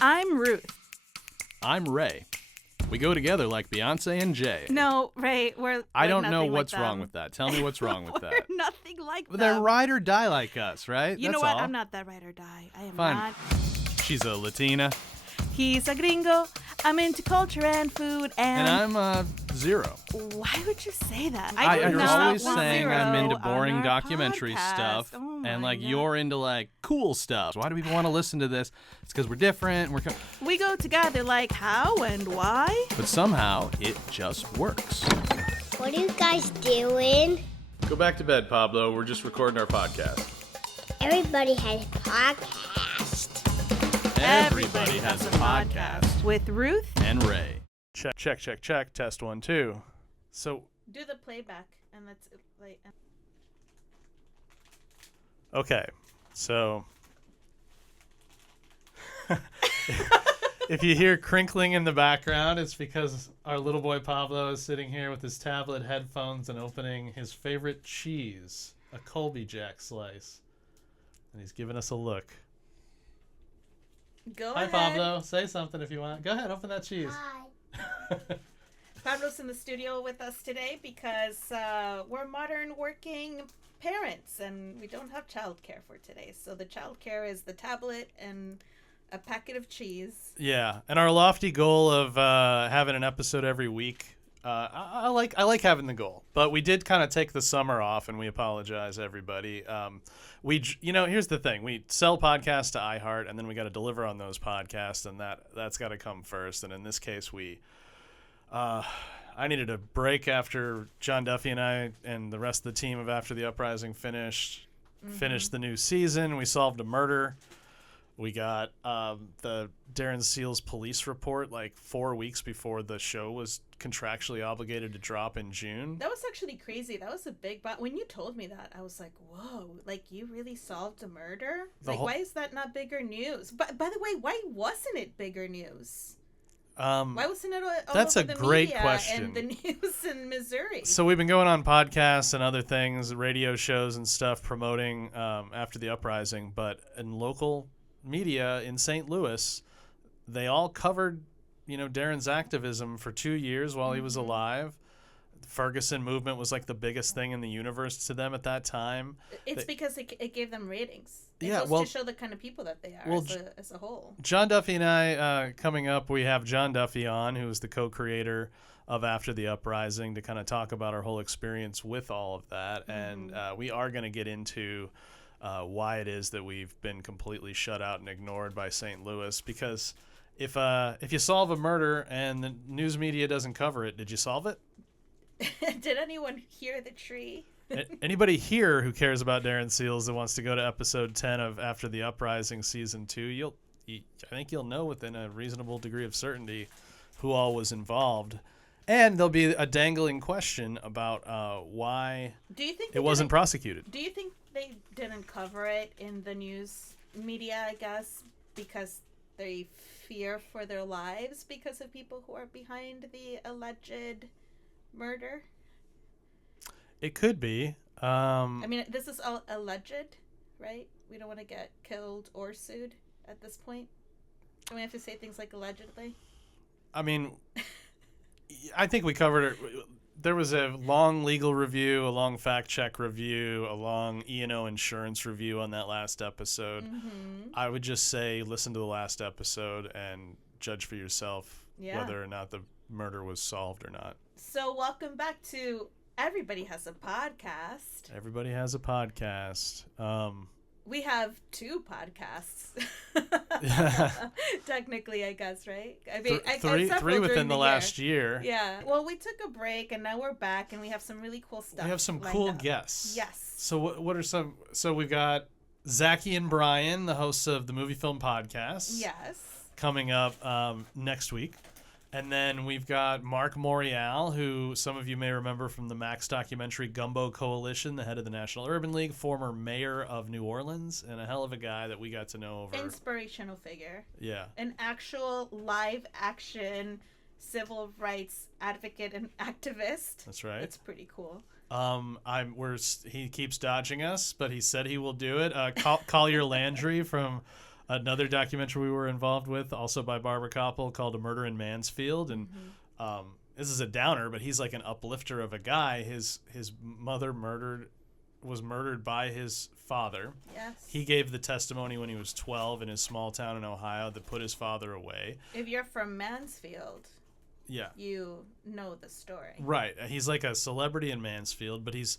I'm Ruth. I'm Ray. We go together like Beyonce and Jay. No, Ray, we're I don't know nothing what's like wrong them. with that. Tell me what's wrong with that. We're nothing like But them. they're ride or die like us, right? You That's know what? all. I'm not that ride or die. I am Fine. not. She's a Latina. He's a gringo. I'm into culture and food and... And I'm zero. Why would you say that? You're do not always want saying zero I'm into on boring our documentary podcast. stuff, Oh my and like God. you're into like cool stuff. Why do people want to listen to this? It's because we're different. We go together like how and why? But somehow it just works. What are you guys doing? Go back to bed, Pablo. We're just recording our podcast. Everybody has a podcast. Everybody has a podcast. With Ruth. And Ray. Check. Test 1, 2. So, Do the playback and let's play. okay. So, if you hear crinkling in the background, it's because our little boy Pablo is sitting here with his tablet, headphones, and opening his favorite cheese, a Colby Jack slice. And he's giving us a look. Go Hi, ahead. Pablo. Say something if you want. Go ahead. Open that cheese. Hi. Pablo's in the studio with us today because we're modern working parents and we don't have childcare for today. So the childcare is the tablet and a packet of cheese. Yeah, and our lofty goal of having an episode every week, I like having the goal, but we did kind of take the summer off, and we apologize, everybody. Here's the thing: we sell podcasts to iHeart, and then we got to deliver on those podcasts, and that's got to come first. And in this case, I needed a break after John Duffy and I and the rest of the team of After the Uprising finished the new season. We solved a murder. We got the Darren Seals police report like 4 weeks before the show was contractually obligated to drop in June. That was actually crazy. That was a big... But when you told me that, I was like, whoa, like you really solved a murder? Why is that not bigger news? But by the way, why wasn't it bigger news? Why wasn't it all that's over a the great media question. and the news in Missouri? So we've been going on podcasts and other things, radio shows and stuff, promoting After the Uprising, but in local media in St. Louis, they all covered, Darren's activism for 2 years while he was alive. The Ferguson movement was like the biggest thing in the universe to them at that time. It's because it gave them ratings. It Yeah, goes to show the kind of people that they are as a whole. John Duffy and I, coming up, we have John Duffy on, who is the co-creator of After the Uprising, to kind of talk about our whole experience with all of that. And we are going to get into why it is that we've been completely shut out and ignored by St. Louis. Because if you solve a murder and the news media doesn't cover it, did you solve it? Did anyone hear the tree? Anybody here who cares about Darren Seals that wants to go to episode 10 of After the Uprising season 2, I think you'll know within a reasonable degree of certainty who all was involved. And there'll be a dangling question about why it wasn't prosecuted. Do you think they didn't cover it in the news media, I guess, because they fear for their lives because of people who are behind the alleged murder? It could be. I mean, this is all alleged, right? We don't want to get killed or sued at this point. Don't we have to say things like allegedly? I mean, I think we covered it. There was a long legal review, a long fact-check review, a long E&O insurance review on that last episode. I would just say listen to the last episode and judge for yourself whether or not the murder was solved or not. So welcome back to Everybody Has a Podcast. Everybody has a podcast. We have 2 podcasts. Technically, I guess, right? I mean, three within the last year. Yeah. Well, we took a break and now we're back and we have some really cool stuff. We have some cool guests. Yes. So what are some? So we've got Zaki and Brian, the hosts of the MovieFilm podcast. Yes. Coming up next week. And then we've got Marc Morial, who some of you may remember from the Max documentary Gumbo Coalition, the head of the National Urban League, former mayor of New Orleans, and a hell of a guy that we got to know over. Inspirational figure. Yeah. An actual live action civil rights advocate and activist. That's right. It's pretty cool. He keeps dodging us, but he said he will do it. Collier Landry from Another documentary we were involved with, also by Barbara Koppel, called A Murder in Mansfield. And this is a downer, but he's like an uplifter of a guy. His mother was murdered by his father. Yes. He gave the testimony when he was 12 in his small town in Ohio that put his father away. If you're from Mansfield, yeah, you know the story. Right. He's like a celebrity in Mansfield, but he's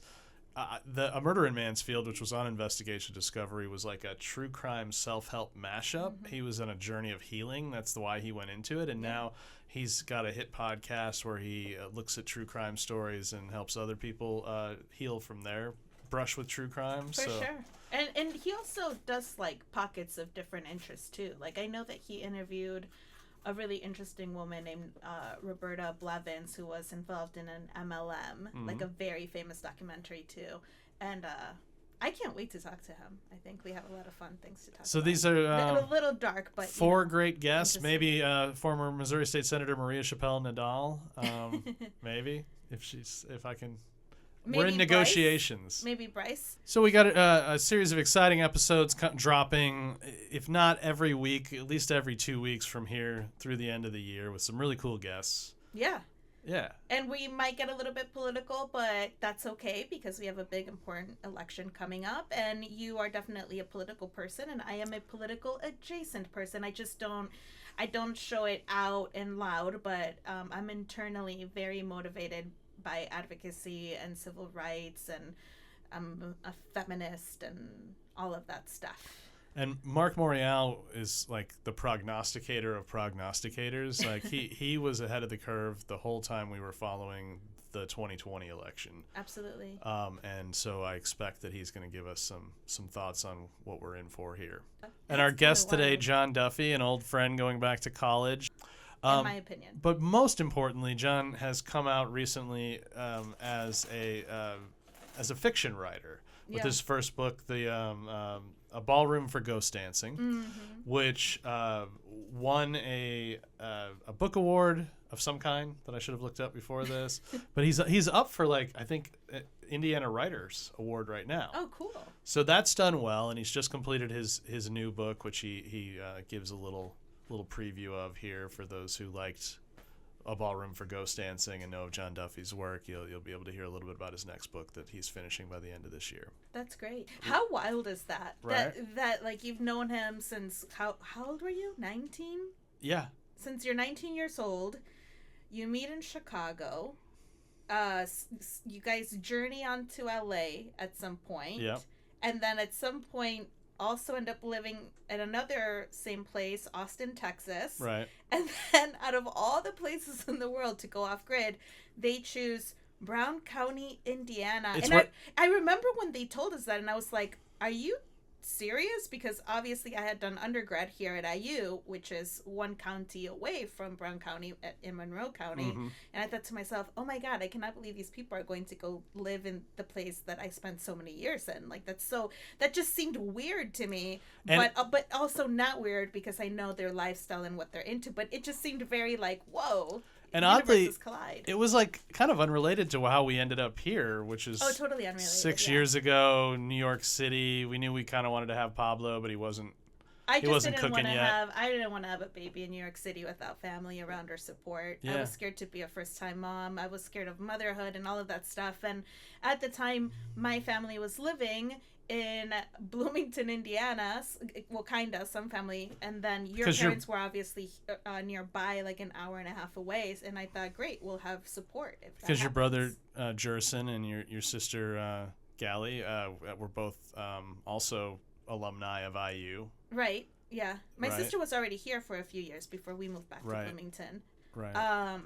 A Murder in Mansfield, which was on Investigation Discovery, was like a true crime self-help mashup. He was on a journey of healing. That's why he went into it. And now he's got a hit podcast where he looks at true crime stories and helps other people heal from their brush with true crime. For sure. And he also does like pockets of different interests too. Like I know that he interviewed a really interesting woman named Roberta Blevins, who was involved in an MLM, like a very famous documentary too. And I can't wait to talk to him. I think we have a lot of fun things to talk about. So these are a little dark, but four great guests. Maybe former Missouri State Senator Maria Chappelle-Nadal. Maybe if I can. Maybe we're in negotiations. Bryce? Maybe Bryce. So we got a series of exciting episodes dropping, if not every week, at least every 2 weeks from here through the end of the year, with some really cool guests. Yeah. Yeah. And we might get a little bit political, but that's okay because we have a big, important election coming up. And you are definitely a political person, and I am a political adjacent person. I don't show it out and loud, but I'm internally very motivated by advocacy and civil rights, and I'm a feminist and all of that stuff. And Marc Morial is like the prognosticator of prognosticators. Like he was ahead of the curve the whole time we were following the 2020 election. Absolutely. And so I expect that he's going to give us some thoughts on what we're in for here. And our guest today, JOHN Duffy, an old friend going back to college. In my opinion. But most importantly, John has come out recently as a fiction writer with his first book, A Ballroom for Ghost Dancing, which won a book award of some kind that I should have looked up before this. But he's up for I think Indiana Writers Award right now. Oh, cool. So that's done well, and he's just completed his new book, which he gives a little preview of here for those who liked A Ballroom for Ghost Dancing and know of JOHN Duffy's work. You'll be able to hear a little bit about his next book that he's finishing by the end of this year. That's great. How wild is that? Right? That like you've known him since how old were you? 19? Yeah. Since you're 19 years old, you meet in Chicago. You guys journey on to LA at some point. Yep. And then at some point also end up living at another same place, Austin, Texas. Right. And then out of all the places in the world to go off grid, they choose Brown County, Indiana. I remember when they told us that, and I was like, are you serious? Because obviously I had done undergrad here at IU, which is one county away from Brown County in Monroe County. And I thought to myself, oh my God, I cannot believe these people are going to go live in the place that I spent so many years in. Like that just seemed weird to me, but also not weird because I know their lifestyle and what they're into, but it just seemed very like, whoa. And oddly, collide. It was kind of unrelated to how we ended up here, which is totally unrelated. 6 years ago, New York City. We knew we kind of wanted to have Pablo, but he wasn't. I didn't want to have a baby in New York City without family around or support. Yeah. I was scared to be a first-time mom. I was scared of motherhood and all of that stuff. And at the time, my family was living in Bloomington, Indiana. Well, kind of, some family. And then your parents were obviously nearby, like an hour and a half away. And I thought, great, we'll have support. Because your brother, Jerson, and your sister, Gally, were both also alumni of IU. Right, yeah. My sister was already here for a few years before we moved back to Bloomington. Right.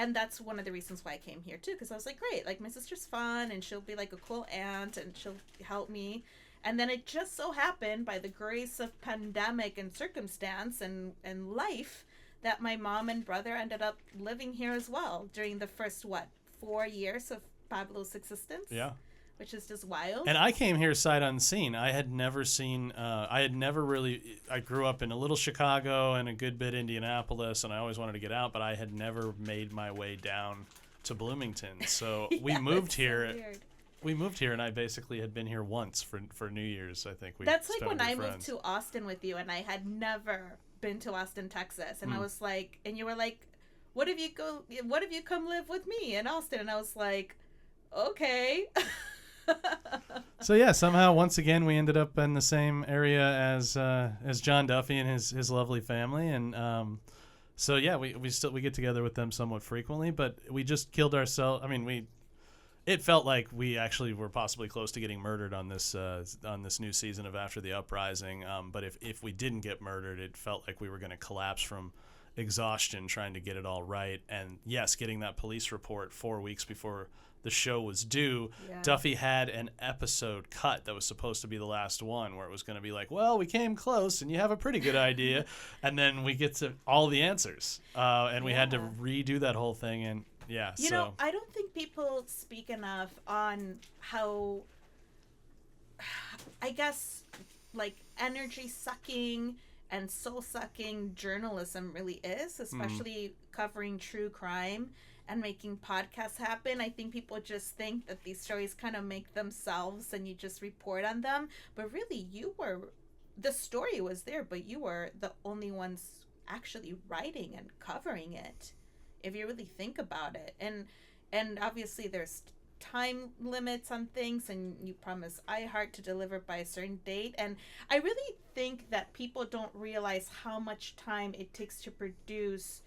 And that's one of the reasons why I came here too, because I was like, great, like my sister's fun and she'll be like a cool aunt and she'll help me. And then it just so happened, by the grace of pandemic and circumstance and life, that my mom and brother ended up living here as well during the first 4 years of Pablo's existence. Yeah. Which is just wild. And I came here sight unseen. I grew up in a little Chicago and a good bit Indianapolis, and I always wanted to get out, but I had never made my way down to Bloomington. So we moved here we moved here, and I basically had been here once for New Year's. I think That's like when I moved to Austin with you, and I had never been to Austin, Texas, and I was like, and you were like, what if you come live with me in Austin? And I was like, okay. So yeah, somehow once again we ended up in the same area as John Duffy and his lovely family, and so yeah, we get together with them somewhat frequently, but we just killed ourselves. I mean, it felt like we actually were possibly close to getting murdered on this new season of After the Uprising. But if we didn't get murdered, it felt like we were going to collapse from exhaustion trying to get it all right. And yes, getting that police report 4 weeks before the show was due, Duffy had an episode cut that was supposed to be the last one, where it was going to be like, well, we came close and you have a pretty good idea. And then we get to all the answers. And we had to redo that whole thing. And yeah, you know, I don't think people speak enough on how, I guess, like, energy sucking and soul sucking journalism really is, especially covering true crime and making podcasts happen. I think people just think that these stories kind of make themselves and you just report on them. But really, the story was there, but you were the only ones actually writing and covering it, if you really think about it. And obviously there's time limits on things, and you promise iHeart to deliver by a certain date. And I really think that people don't realize how much time it takes to produce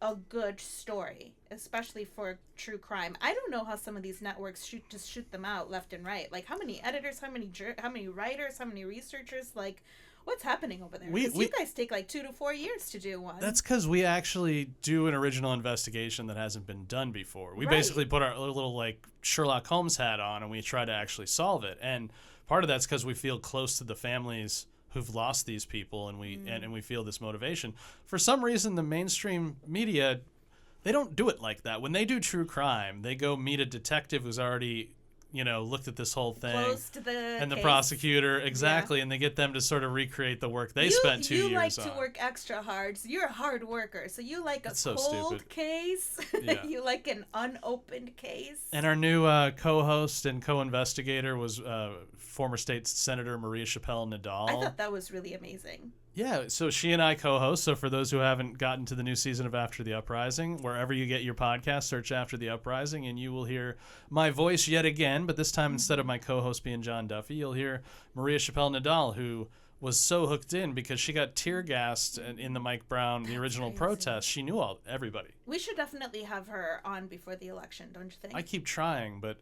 a good story, especially for true crime. I don't know how some of these networks shoot them out left and right. Like, how many editors, how many writers, how many researchers, like, what's happening over there? Because you guys take like 2 to 4 years to do one. That's because we actually do an original investigation that hasn't been done before. We basically put our little like Sherlock Holmes hat on, and we try to actually solve it. And part of that's because we feel close to the families who've lost these people, and we feel this motivation. For some reason, the mainstream media, they don't do it like that. When they do true crime, they go meet a detective who's already, looked at this whole thing, and the prosecutor, and they get them to sort of recreate the work they spent 2 years on. You like to work extra hard, so you're a hard worker. So you like a cold case, you like an unopened case. And our new co-host and co-investigator was former state senator Maria Chappelle-Nadal. I thought that was really amazing. Yeah, so she and I co-host. So for those who haven't gotten to the new season of After the Uprising, wherever you get your podcast, search After the Uprising, and you will hear my voice yet again. But this time, instead of my co-host being John Duffy, you'll hear Maria Chappelle-Nadal, who was so hooked in because she got tear gassed in the Mike Brown, the original protest. She knew everybody. We should definitely have her on before the election, don't you think? I keep trying, but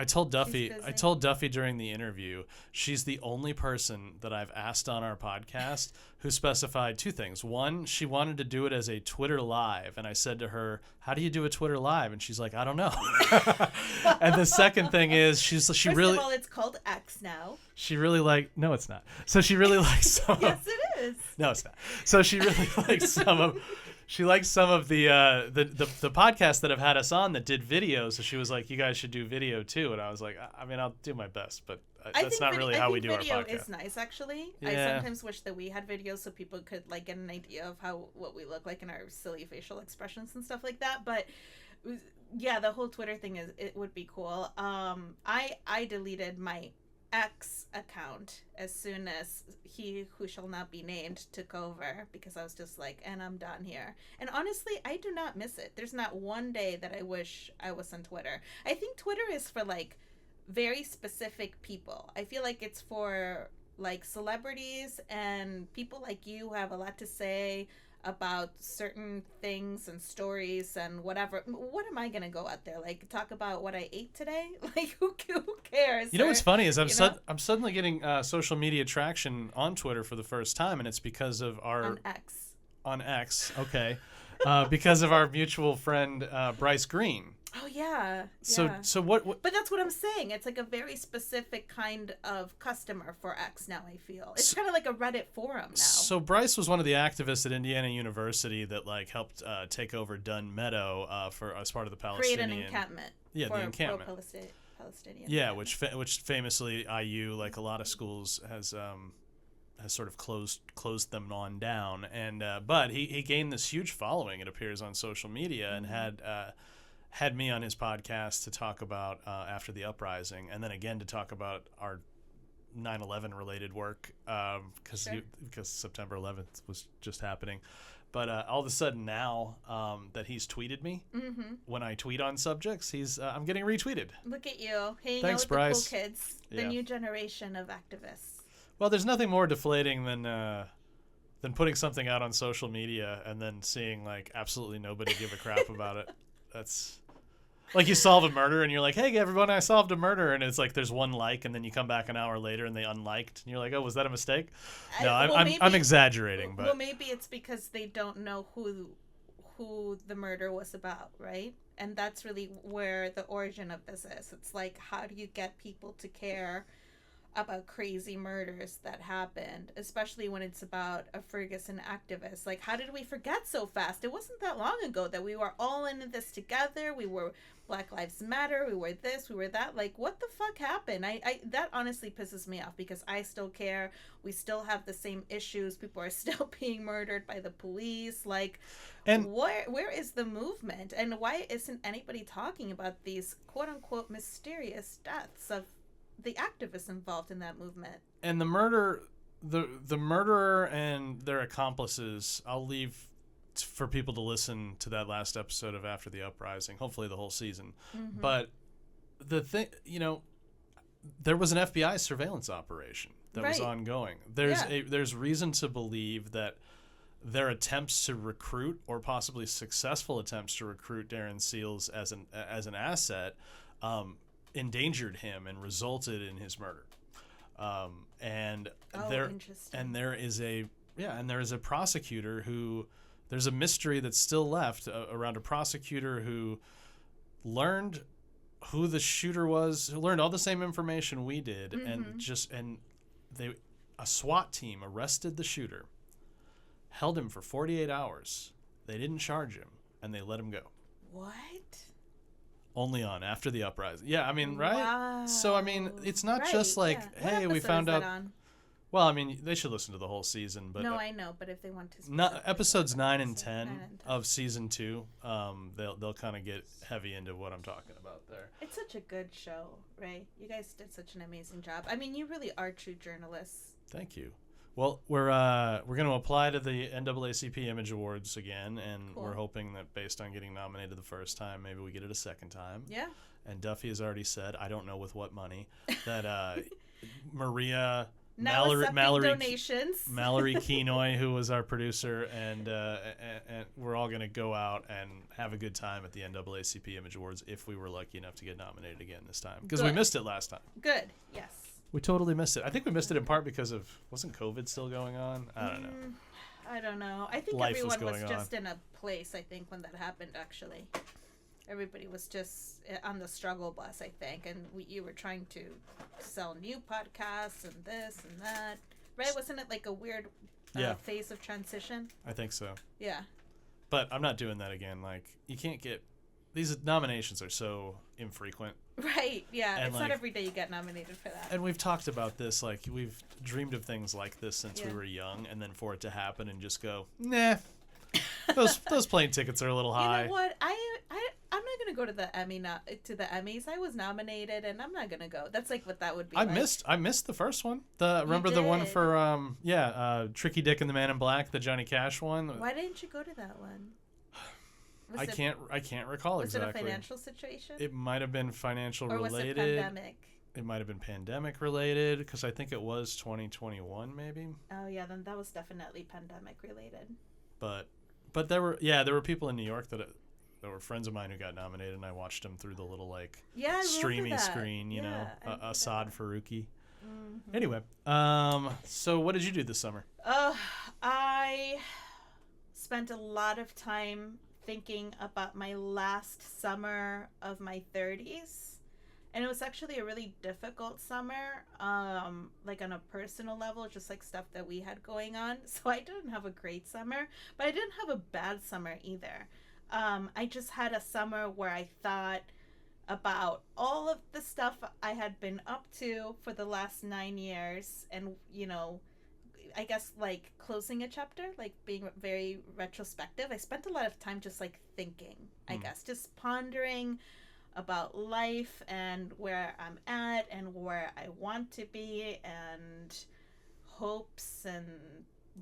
I told Duffy during the interview, she's the only person that I've asked on our podcast who specified two things. One, she wanted to do it as a Twitter Live, and I said to her, how do you do a Twitter Live? And she's like, I don't know. And the second thing is, First of all, it's called X now. She really no, it's not. So she really likes some Yes, it is. No, it's not. So she really likes some of... She likes some of the podcasts that have had us on that did video, so she was like, you guys should do video too. And I was like, I mean, I'll do my best, but that's not really how we do our podcast. Video is nice, actually. Yeah. I sometimes wish that we had videos so people could like get an idea of what we look like in our silly facial expressions and stuff like that. But yeah, the whole Twitter thing it would be cool. I deleted my X account as soon as he who shall not be named took over, because I was just like, and I'm done here. And honestly, I do not miss it. There's not one day that I wish I was on Twitter. I think Twitter is for like very specific people. I feel like it's for like celebrities and people like you who have a lot to say about certain things and stories and whatever. What am I gonna go out there like talk about what I ate today? Like who cares? You know what's funny is I'm suddenly getting social media traction on Twitter for the first time, and it's because of our on X, okay, because of our mutual friend Bryce Green. Oh yeah. So what? But that's what I'm saying. It's like a very specific kind of customer for X now. I feel it's kind of like a Reddit forum now. So Bryce was one of the activists at Indiana University that like helped take over Dunn Meadow as part of the Palestinian. Create an encampment. Yeah, the encampment. Palestinian. Yeah, which famously IU, like a lot of schools, has sort of closed them on down. And but he gained this huge following, it appears, on social media, and had me on his podcast to talk about After the Uprising, and then again to talk about our 9/11 related work because September 11th was just happening. But all of a sudden now that he's tweeted me, when I tweet on subjects, I'm getting retweeted. Look at you, hanging Thanks, out with Bryce. the cool kids, the new generation of activists. Well, there's nothing more deflating than putting something out on social media and then seeing like absolutely nobody give a crap about it. That's like you solve a murder and you're like, hey, everyone, I solved a murder. And it's like there's one like, and then you come back an hour later and they unliked. And you're like, oh, was that a mistake? No, I'm exaggerating. But well, maybe it's because they don't know who the murder was about, right? And that's really where the origin of this is. It's like, how do you get people to care about crazy murders that happened, especially when it's about a Ferguson activist? Like, how did we forget so fast? It wasn't that long ago that we were all in this together. We were Black Lives Matter. We were this, we were that. Like, what the fuck happened? I that honestly pisses me off because I still care. We still have the same issues. People are still being murdered by the police. Like, and where is the movement? And why isn't anybody talking about these quote unquote mysterious deaths of the activists involved in that movement? And the murderer and their accomplices, I'll leave for people to listen to that last episode of After the Uprising, hopefully the whole season. But the thing, there was an FBI surveillance operation that was ongoing. There's reason to believe that their attempts to recruit, or possibly successful attempts to recruit, Darren Seals as an asset endangered him and resulted in his murder. There is a prosecutor who, there's a mystery that's still left around a prosecutor who learned who the shooter was, who learned all the same information we did, a SWAT team arrested the shooter, held him for 48 hours. They didn't charge him, and they let him go. What? Only on After the Uprising. Yeah, I mean, right? Wow. So, I mean, it's not just like, hey, we found out. Well, I mean, they should listen to the whole season. But no, I know, but if they want to. Episodes 9 and 10 of season 2, they'll kind of get heavy into what I'm talking about there. It's such a good show, Ray. You guys did such an amazing job. I mean, you really are true journalists. Thank you. Well, we're going to apply to the NAACP Image Awards again, and we're hoping that based on getting nominated the first time, maybe we get it a second time. Yeah. And Duffy has already said, I don't know with what money, that Maria, donations. Mallory Kenoy, who was our producer, and we're all going to go out and have a good time at the NAACP Image Awards if we were lucky enough to get nominated again this time, because we missed it last time. Good. Yes. We totally missed it. I think we missed it in part because wasn't COVID still going on? I don't know. I don't know. I think Life everyone was going just in a place, I think, when that happened, actually. Everybody was just on the struggle bus, I think, and you were trying to sell new podcasts and this and that. Right? Wasn't it like a weird phase of transition? I think so. Yeah. But I'm not doing that again. Like, you can't get... These nominations are so infrequent. Right, yeah. And it's not every day you get nominated for that. And we've talked about this, like, we've dreamed of things like this since we were young, and then for it to happen and just go, nah, those plane tickets are a little high. You know what? I'm not gonna go to the Emmys. I was nominated, and I'm not gonna go. That's like what that would be. I missed the first one. Remember the one for Tricky Dick and the Man in Black, the Johnny Cash one. Why didn't you go to that one? I can't recall exactly. Was it a financial situation? It might have been financial related. Or was it pandemic? It might have been pandemic related, because I think it was 2021 maybe. Oh yeah, then that was definitely pandemic related. But there were people in New York that were friends of mine who got nominated, and I watched them through the little streamy screen, Assad Faruqi. Mm-hmm. Anyway, so what did you do this summer? I spent a lot of time thinking about my last summer of my 30s, and it was actually a really difficult summer, like on a personal level, just like stuff that we had going on. So I didn't have a great summer, but I didn't have a bad summer either. I just had a summer where I thought about all of the stuff I had been up to for the last 9 years, and I guess, like, closing a chapter, like, being very retrospective. I spent a lot of time just, like, thinking, I guess, just pondering about life and where I'm at and where I want to be and hopes and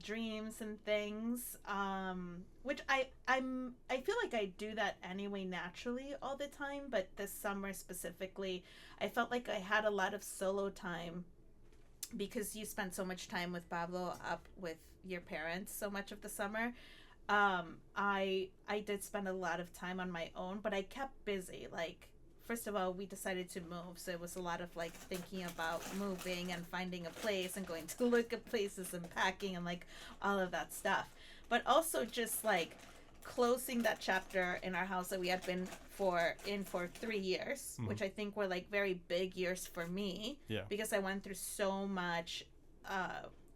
dreams and things, which I feel like I do that anyway naturally all the time, but this summer specifically I felt like I had a lot of solo time because you spent so much time with Pablo up with your parents so much of the summer. I did spend a lot of time on my own, but I kept busy. Like, first of all, we decided to move, so it was a lot of, like, thinking about moving and finding a place and going to look at places and packing and, like, all of that stuff. But also just, like, closing that chapter in our house that we had been for 3 years, which I think were, like, very big years for me. Yeah. Because I went through so much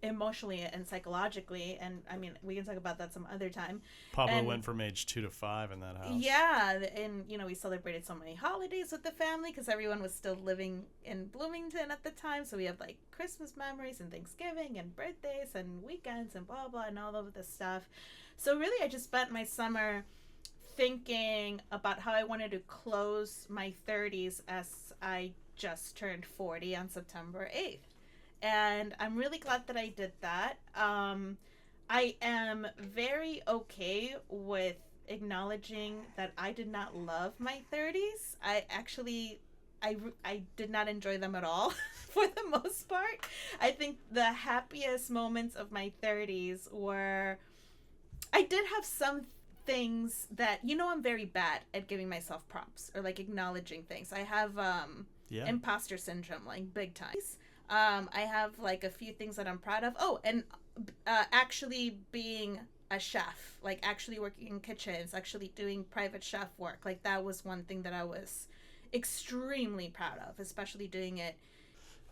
emotionally and psychologically, and I mean, we can talk about that some other time. Pablo went from age 2 to 5 in that house. Yeah, and you know, we celebrated so many holidays with the family because everyone was still living in Bloomington at the time, so we have, like, Christmas memories and Thanksgiving and birthdays and weekends and blah blah and all of this stuff. So really, I just spent my summer thinking about how I wanted to close my 30s as I just turned 40 on September 8th. And I'm really glad that I did that. I am very okay with acknowledging that I did not love my 30s. I did not enjoy them at all for the most part. I think the happiest moments of my 30s were, I did have some things that, you know, I'm very bad at giving myself props or, like, acknowledging things. I have imposter syndrome, like, big time. I have, like, a few things that I'm proud of. Oh, and actually being a chef, like, actually working in kitchens, actually doing private chef work. Like, that was one thing that I was extremely proud of, especially doing it.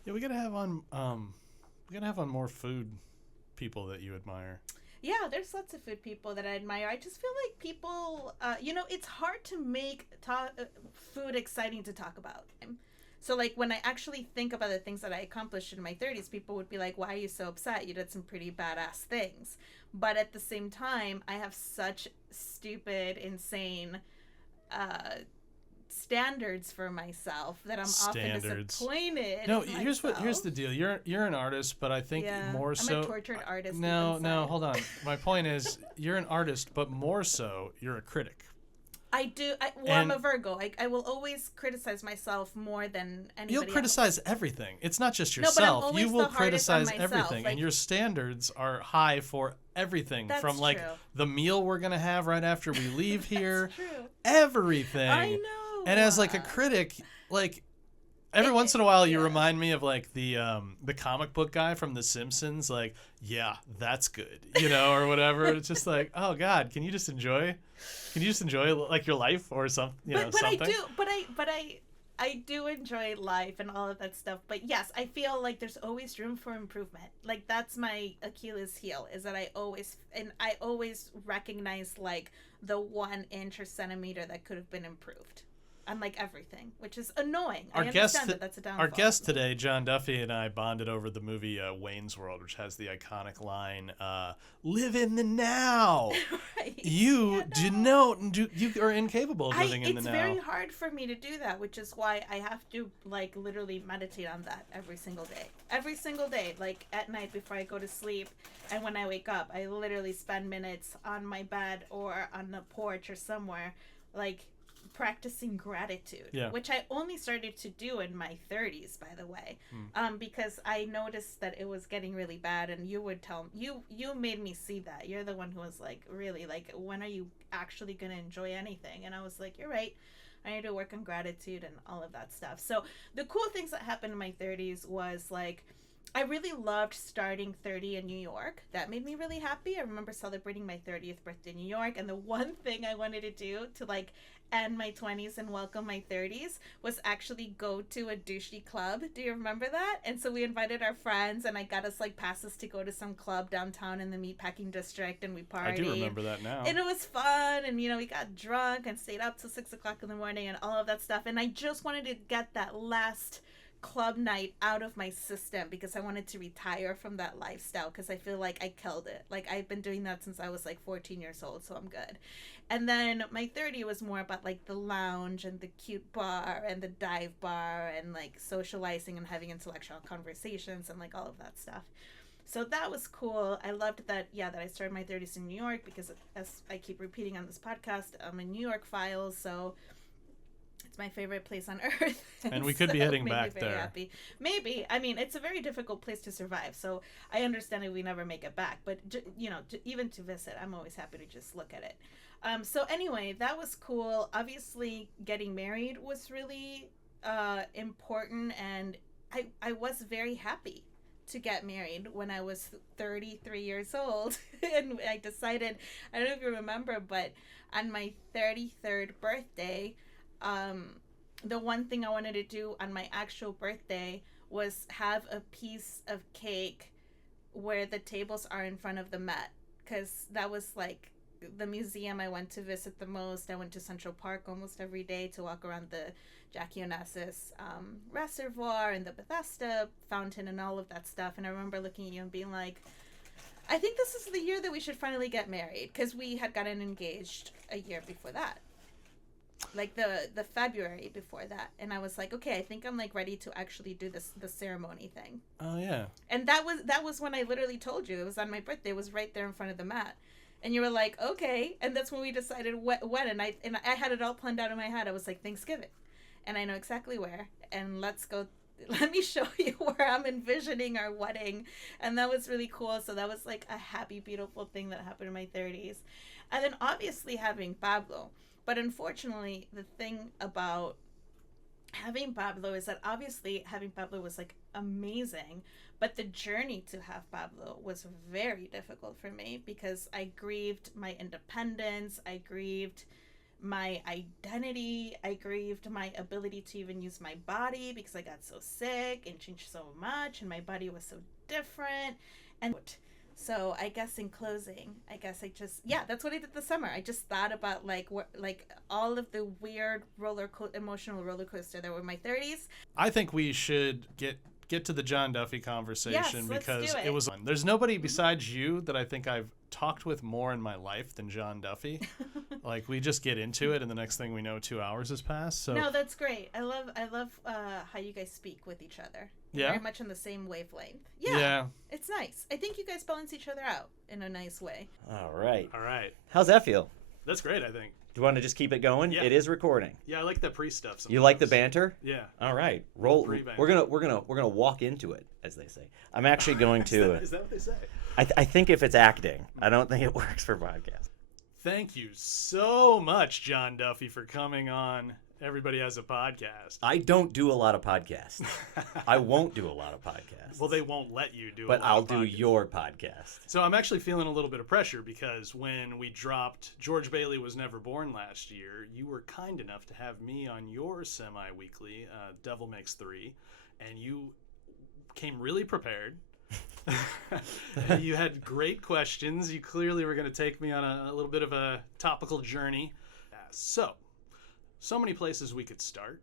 Yeah, we gotta have on more food people that you admire. Yeah, there's lots of food people that I admire. I just feel like people, you know, it's hard to make food exciting to talk about. So, like, when I actually think about the things that I accomplished in my 30s, people would be like, why are you so upset? You did some pretty badass things. But at the same time, I have such stupid, insane standards for myself that I'm often disappointed. No, here's the deal. You're an artist, but I think more so. I'm a tortured artist. No, hold on. My point is, you're an artist, but more so, you're a critic. I'm a Virgo. I will always criticize myself more than anybody You'll criticize everything. It's not just yourself. No, but I'm always you will the hardest on criticize myself. everything, Like, and your standards are high for everything. That's from, like, true. the meal we're gonna have right after we leave here. That's true. Everything. I know. And as, like, a critic, like, every once in a while, you remind me of, like, the comic book guy from The Simpsons. Like, yeah, that's good, you know, or whatever. It's just like, oh God, can you just enjoy, like, your life or something? I do enjoy life and all of that stuff. But yes, I feel like there's always room for improvement. Like, that's my Achilles heel, is that I always recognize, like, the 1 inch or centimeter that could have been improved. Unlike everything, which is annoying. I understand that that's a downfall. Our guest today, John Duffy, and I bonded over the movie Wayne's World, which has the iconic line, live in the now. Right. You are incapable of living in the now. It's very hard for me to do that, which is why I have to, like, literally meditate on that every single day. Every single day, like, at night before I go to sleep. And when I wake up, I literally spend minutes on my bed or on the porch or somewhere, like, practicing gratitude, which I only started to do in my 30s, by the way, because I noticed that it was getting really bad, and you would tell you made me see that. You're the one who was like, really, like, when are you actually going to enjoy anything? And I was like, you're right, I need to work on gratitude and all of that stuff. So the cool things that happened in my 30s was, like, I really loved starting 30 in New York. That made me really happy. I remember celebrating my 30th birthday in New York, and the one thing I wanted to do to, like, end my 20s and welcome my 30s was actually go to a douchey club. Do you remember that? And so we invited our friends, and I got us, like, passes to go to some club downtown in the Meatpacking District, and we partied. I do remember that now. And it was fun, and, you know, we got drunk and stayed up till 6 o'clock in the morning and all of that stuff. And I just wanted to get that last club night out of my system because I wanted to retire from that lifestyle because I feel like I killed it. Like I've been doing that since I was like 14 years old, so I'm good. And then my 30 was more about like the lounge and the cute bar and the dive bar and like socializing and having intellectual conversations and like all of that stuff. So that was cool. I loved that, that I started my 30s in New York because, as I keep repeating on this podcast, I'm in New York files, so it's my favorite place on earth. And we could be heading back very there. Happy. Maybe. I mean, it's a very difficult place to survive, so I understand if we never make it back. But, even to visit, I'm always happy to just look at it. So anyway, that was cool. Obviously, getting married was really important, and I was very happy to get married when I was 33 years old. And I decided, I don't know if you remember, but on my 33rd birthday, the one thing I wanted to do on my actual birthday was have a piece of cake where the tables are in front of the Met, because that was like the museum I went to visit the most. I went to Central Park almost every day to walk around the Jackie Onassis reservoir and the Bethesda fountain and all of that stuff. And I remember looking at you and being like, I think this is the year that we should finally get married, because we had gotten engaged a year before that, like the February before that. And I was like, okay, I think I'm like ready to actually do the ceremony thing. Oh yeah. And that was when I literally told you. It was on my birthday. It was right there in front of the mat. And you were like, okay. And that's when we decided when. And I had it all planned out in my head. I was like, Thanksgiving. And I know exactly where. And let's go. Let me show you where I'm envisioning our wedding. And that was really cool. So that was like a happy, beautiful thing that happened in my 30s. And then obviously having Pablo. But unfortunately, the thing about having Pablo is that obviously having Pablo was like amazing, but the journey to have Pablo was very difficult for me because I grieved my independence, I grieved my identity, I grieved my ability to even use my body because I got so sick and changed so much and my body was so different. And so I guess in closing, that's what I did this summer. I just thought about like all of the weird emotional roller coaster that were my 30s. I think we should get to the John Duffy conversation, yes, because let's do it was fun. There's nobody besides you that I think I've talked with more in my life than John Duffy. Like we just get into it and the next thing we know 2 hours has passed. So no, that's great. I love how you guys speak with each other. Yeah. Very much on the same wavelength. Yeah. It's nice. I think you guys balance each other out in a nice way. All right. How's that feel? That's great, I think. Do you want to just keep it going? Yeah. It is recording. Yeah, I like the pre-stuff sometimes. You like the banter? Yeah. All right. Roll. Pre-banter. We're gonna walk into it, as they say. I'm actually going to. Is that what they say? I think if it's acting, I don't think it works for podcast. Thank you so much, John Duffy, for coming on Everybody Has a Podcast. I don't do a lot of podcasts. I won't do a lot of podcasts. Well, they won't let you do it. But I'll do your podcast. So I'm actually feeling a little bit of pressure because when we dropped George Bailey Was Never Born last year, you were kind enough to have me on your semi-weekly, Devil Makes 3, and you came really prepared. You had great questions. You clearly were going to take me on a little bit of a topical journey. So many places we could start.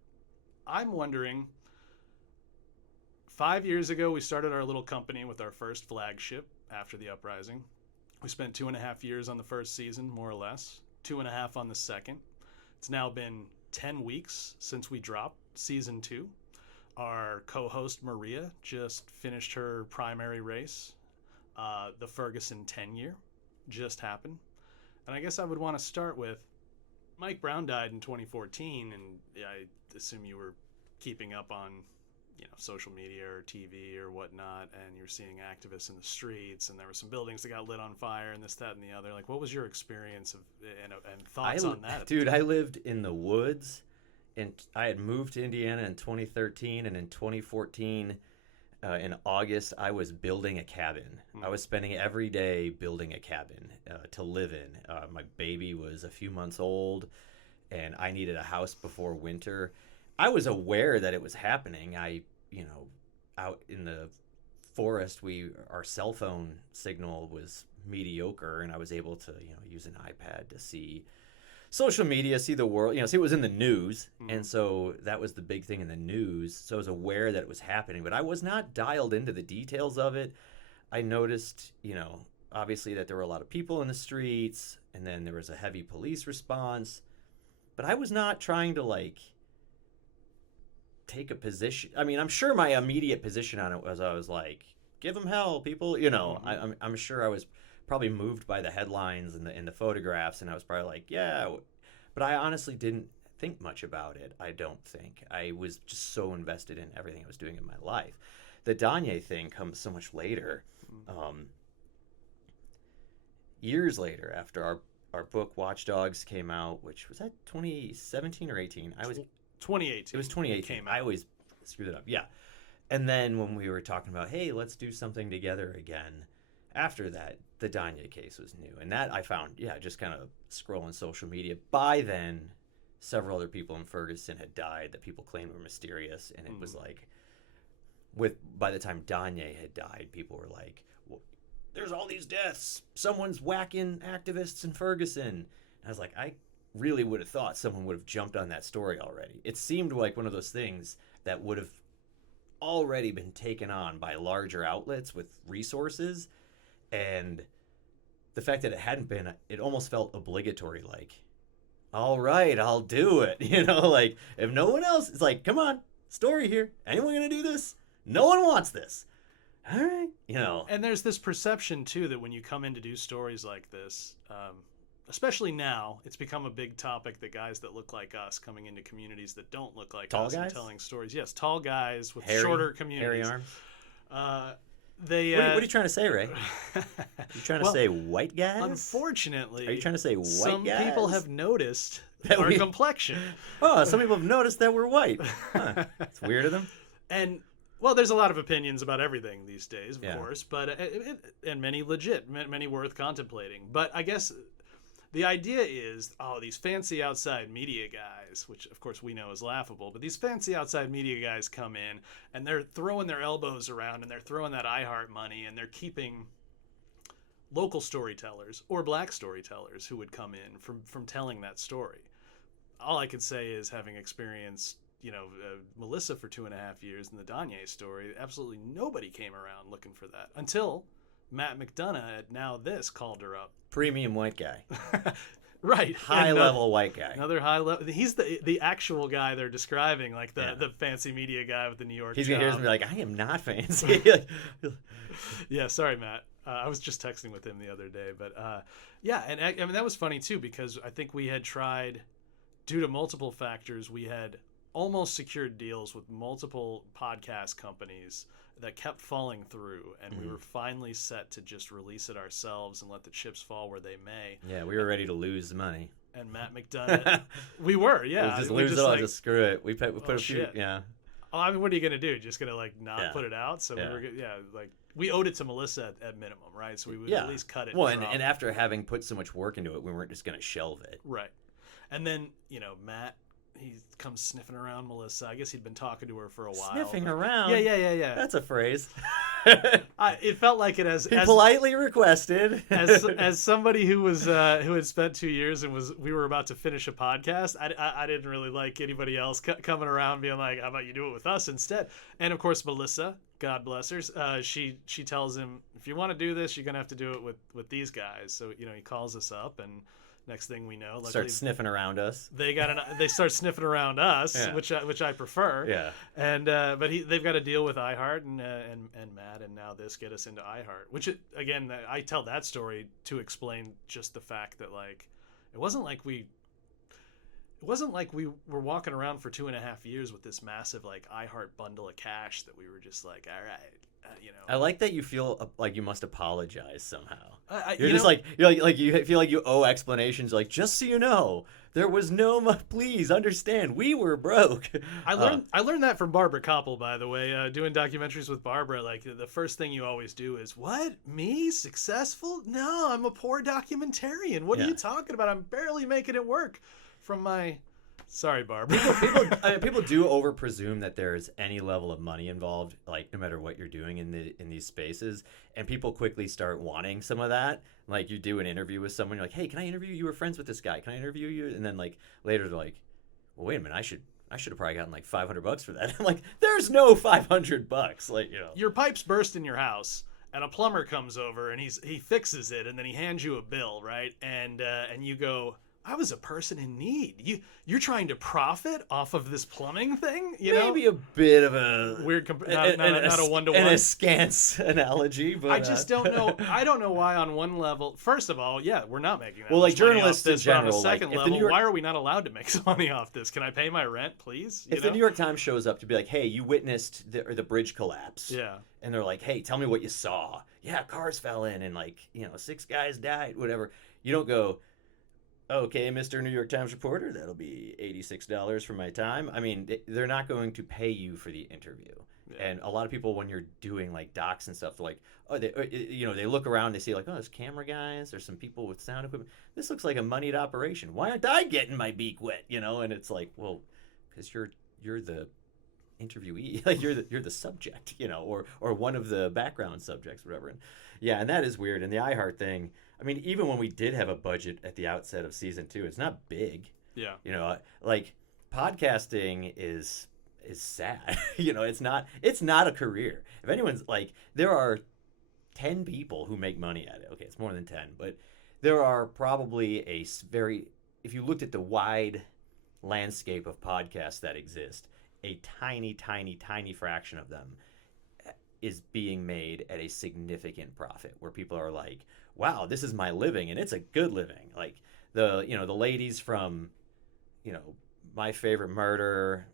I'm wondering, 5 years ago, we started our little company with our first flagship, After the Uprising. We spent 2.5 years on the first season, more or less, 2.5 on the second. It's now been 10 weeks since we dropped season 2. Our co-host, Maria, just finished her primary race. The Ferguson 10-year just happened. And I guess I would want to start with, Mike Brown died in 2014, and I assume you were keeping up on, social media or TV or whatnot, and you're seeing activists in the streets, and there were some buildings that got lit on fire, and this, that, and the other. Like, what was your experience of and thoughts on that? Dude, I lived in the woods, and I had moved to Indiana in 2013, and in 2014, in August, I was building a cabin. I was spending every day building a cabin to live in. My baby was a few months old, and I needed a house before winter. I was aware that it was happening. Out in the forest, our cell phone signal was mediocre, and I was able to, use an iPad to see social media, see the world, see it was in the news. And so that was the big thing in the news. So I was aware that it was happening, but I was not dialed into the details of it. I noticed, obviously that there were a lot of people in the streets, and then there was a heavy police response. But I was not trying to, take a position. I mean, I'm sure my immediate position on it was I was like, give them hell, people. I'm sure I was probably moved by the headlines and the photographs, and I was probably like, yeah. But I honestly didn't think much about it, I don't think. I was just so invested in everything I was doing in my life. The Danye thing comes so much later. Years later, after our book Watch Dogs came out, which was that 2017 or 18? 2018. It was 2018. I always screw that up. Yeah. And then when we were talking about, hey, let's do something together again, after that, the Danye case was new. And that I found, just kind of scrolling social media. By then, several other people in Ferguson had died that people claimed were mysterious. And it was like, by the time Danye had died, people were like, well, there's all these deaths. Someone's whacking activists in Ferguson. And I was like, I really would have thought someone would have jumped on that story already. It seemed like one of those things that would have already been taken on by larger outlets with resources. And the fact that it hadn't been, it almost felt obligatory, like, all right, I'll do it. If no one else, it's like, come on, story here. Anyone going to do this? No one wants this. All right. And there's this perception, too, that when you come in to do stories like this, especially now, it's become a big topic that guys that look like us coming into communities that don't look like tall us guys? And telling stories. Yes, tall guys with hairy, shorter communities. Hairy arms. What are you trying to say, Ray? You trying to say white guys? Unfortunately, are you trying to say white some guys? people have noticed that our complexion. Oh, some people have noticed that we're white. Huh. It's weird of them. And there's a lot of opinions about everything these days, of course, but and many legit, many worth contemplating. But I guess the idea is, these fancy outside media guys, which of course we know is laughable, but these fancy outside media guys come in and they're throwing their elbows around and they're throwing that iHeart money and they're keeping local storytellers or black storytellers who would come in from telling that story. All I can say is, having experienced Melissa for 2.5 years in the Danye story, absolutely nobody came around looking for that until Matt McDonough at Now This called her up. Premium white guy. Right. High level white guy. Another high level. He's the actual guy they're describing, like the fancy media guy with the New York He's job. going to hear me like, I am not fancy. Yeah, sorry, Matt. I was just texting with him the other day. But and I mean, that was funny too, because I think we had tried, due to multiple factors, we had almost secured deals with multiple podcast companies that kept falling through, and we were finally set to just release it ourselves and let the chips fall where they may. Yeah, we were ready to lose the money. And Matt McDonough, we were, yeah. Just lose it all, just screw it. We put a few, shit. yeah. Oh, I mean, what are you gonna do? Just gonna not put it out? So we owed it to Melissa at minimum, right? So we would at least cut it. Well, and after having put so much work into it, we weren't just gonna shelve it. Right. And then Matt, he comes sniffing around Melissa. I guess he'd been talking to her for a while. Sniffing around? Yeah. That's a phrase. It felt like it as politely requested. as somebody who had spent 2 years and we were about to finish a podcast. I didn't really like anybody else coming around being like, how about you do it with us instead? And of course, Melissa, God bless her, she tells him, if you want to do this, you're gonna have to do it with these guys. So he calls us up, and next thing we know, start sniffing around us. They start sniffing around us, which I prefer. Yeah. And but they've got to deal with iHeart and Matt, and Now This get us into iHeart. Which again, I tell that story to explain just the fact that it wasn't like we were walking around for 2.5 years with this massive iHeart bundle of cash that we were just like, all right. I like that you feel like you must apologize somehow. You feel like you owe explanations. Like, just so you know, there was please understand, we were broke. I learned that from Barbara Koppel, by the way, doing documentaries with Barbara. Like, the first thing you always do is, what, me, successful? No, I'm a poor documentarian. What are you talking about? I'm barely making it work from my Sorry, Barb. People do over presume that there's any level of money involved, like no matter what you're doing in these spaces, and people quickly start wanting some of that. Like you do an interview with someone, you're like, hey, can I interview you? You were friends with this guy. Can I interview you? And then like later they're like, well, wait a minute, I should have probably gotten like $500 for that. I'm like, there's no $500. Like, you know, your pipes burst in your house, and a plumber comes over and he fixes it, and then he hands you a bill, right? And you go, I was a person in need. You're trying to profit off of this plumbing thing? Maybe a bit of a weird, not a one-to-one, and a scant analogy. But I just don't know. I don't know why. On one level, first of all, yeah, we're not making that. Well, much like money journalists off this, in general, but on a second like, level, why are we not allowed to make some money off this? Can I pay my rent, please? If the New York Times shows up to be like, hey, you witnessed the bridge collapse. Yeah. And they're like, hey, tell me what you saw. Yeah, cars fell in and 6 guys died, whatever. You don't go, okay, Mr. New York Times reporter, that'll be $86 for my time. I mean, they're not going to pay you for the interview. Yeah. And a lot of people, when you're doing like docs and stuff, they're like, oh, they look around, they see like, oh, there's camera guys, there's some people with sound equipment. This looks like a moneyed operation. Why aren't I getting my beak wet? And it's like, well, because you're the interviewee, like you're the subject, or one of the background subjects, whatever. And yeah, and that is weird. And the iHeart thing, I mean, even when we did have a budget at the outset of season 2, it's not big. Yeah. Like podcasting is sad. It's not a career. If anyone's like, there are 10 people who make money at it. Okay, it's more than 10, but there are probably if you looked at the wide landscape of podcasts that exist, a tiny, tiny, tiny fraction of them is being made at a significant profit, where people are like, wow, this is my living, and it's a good living. Like the ladies from, My Favorite Murder,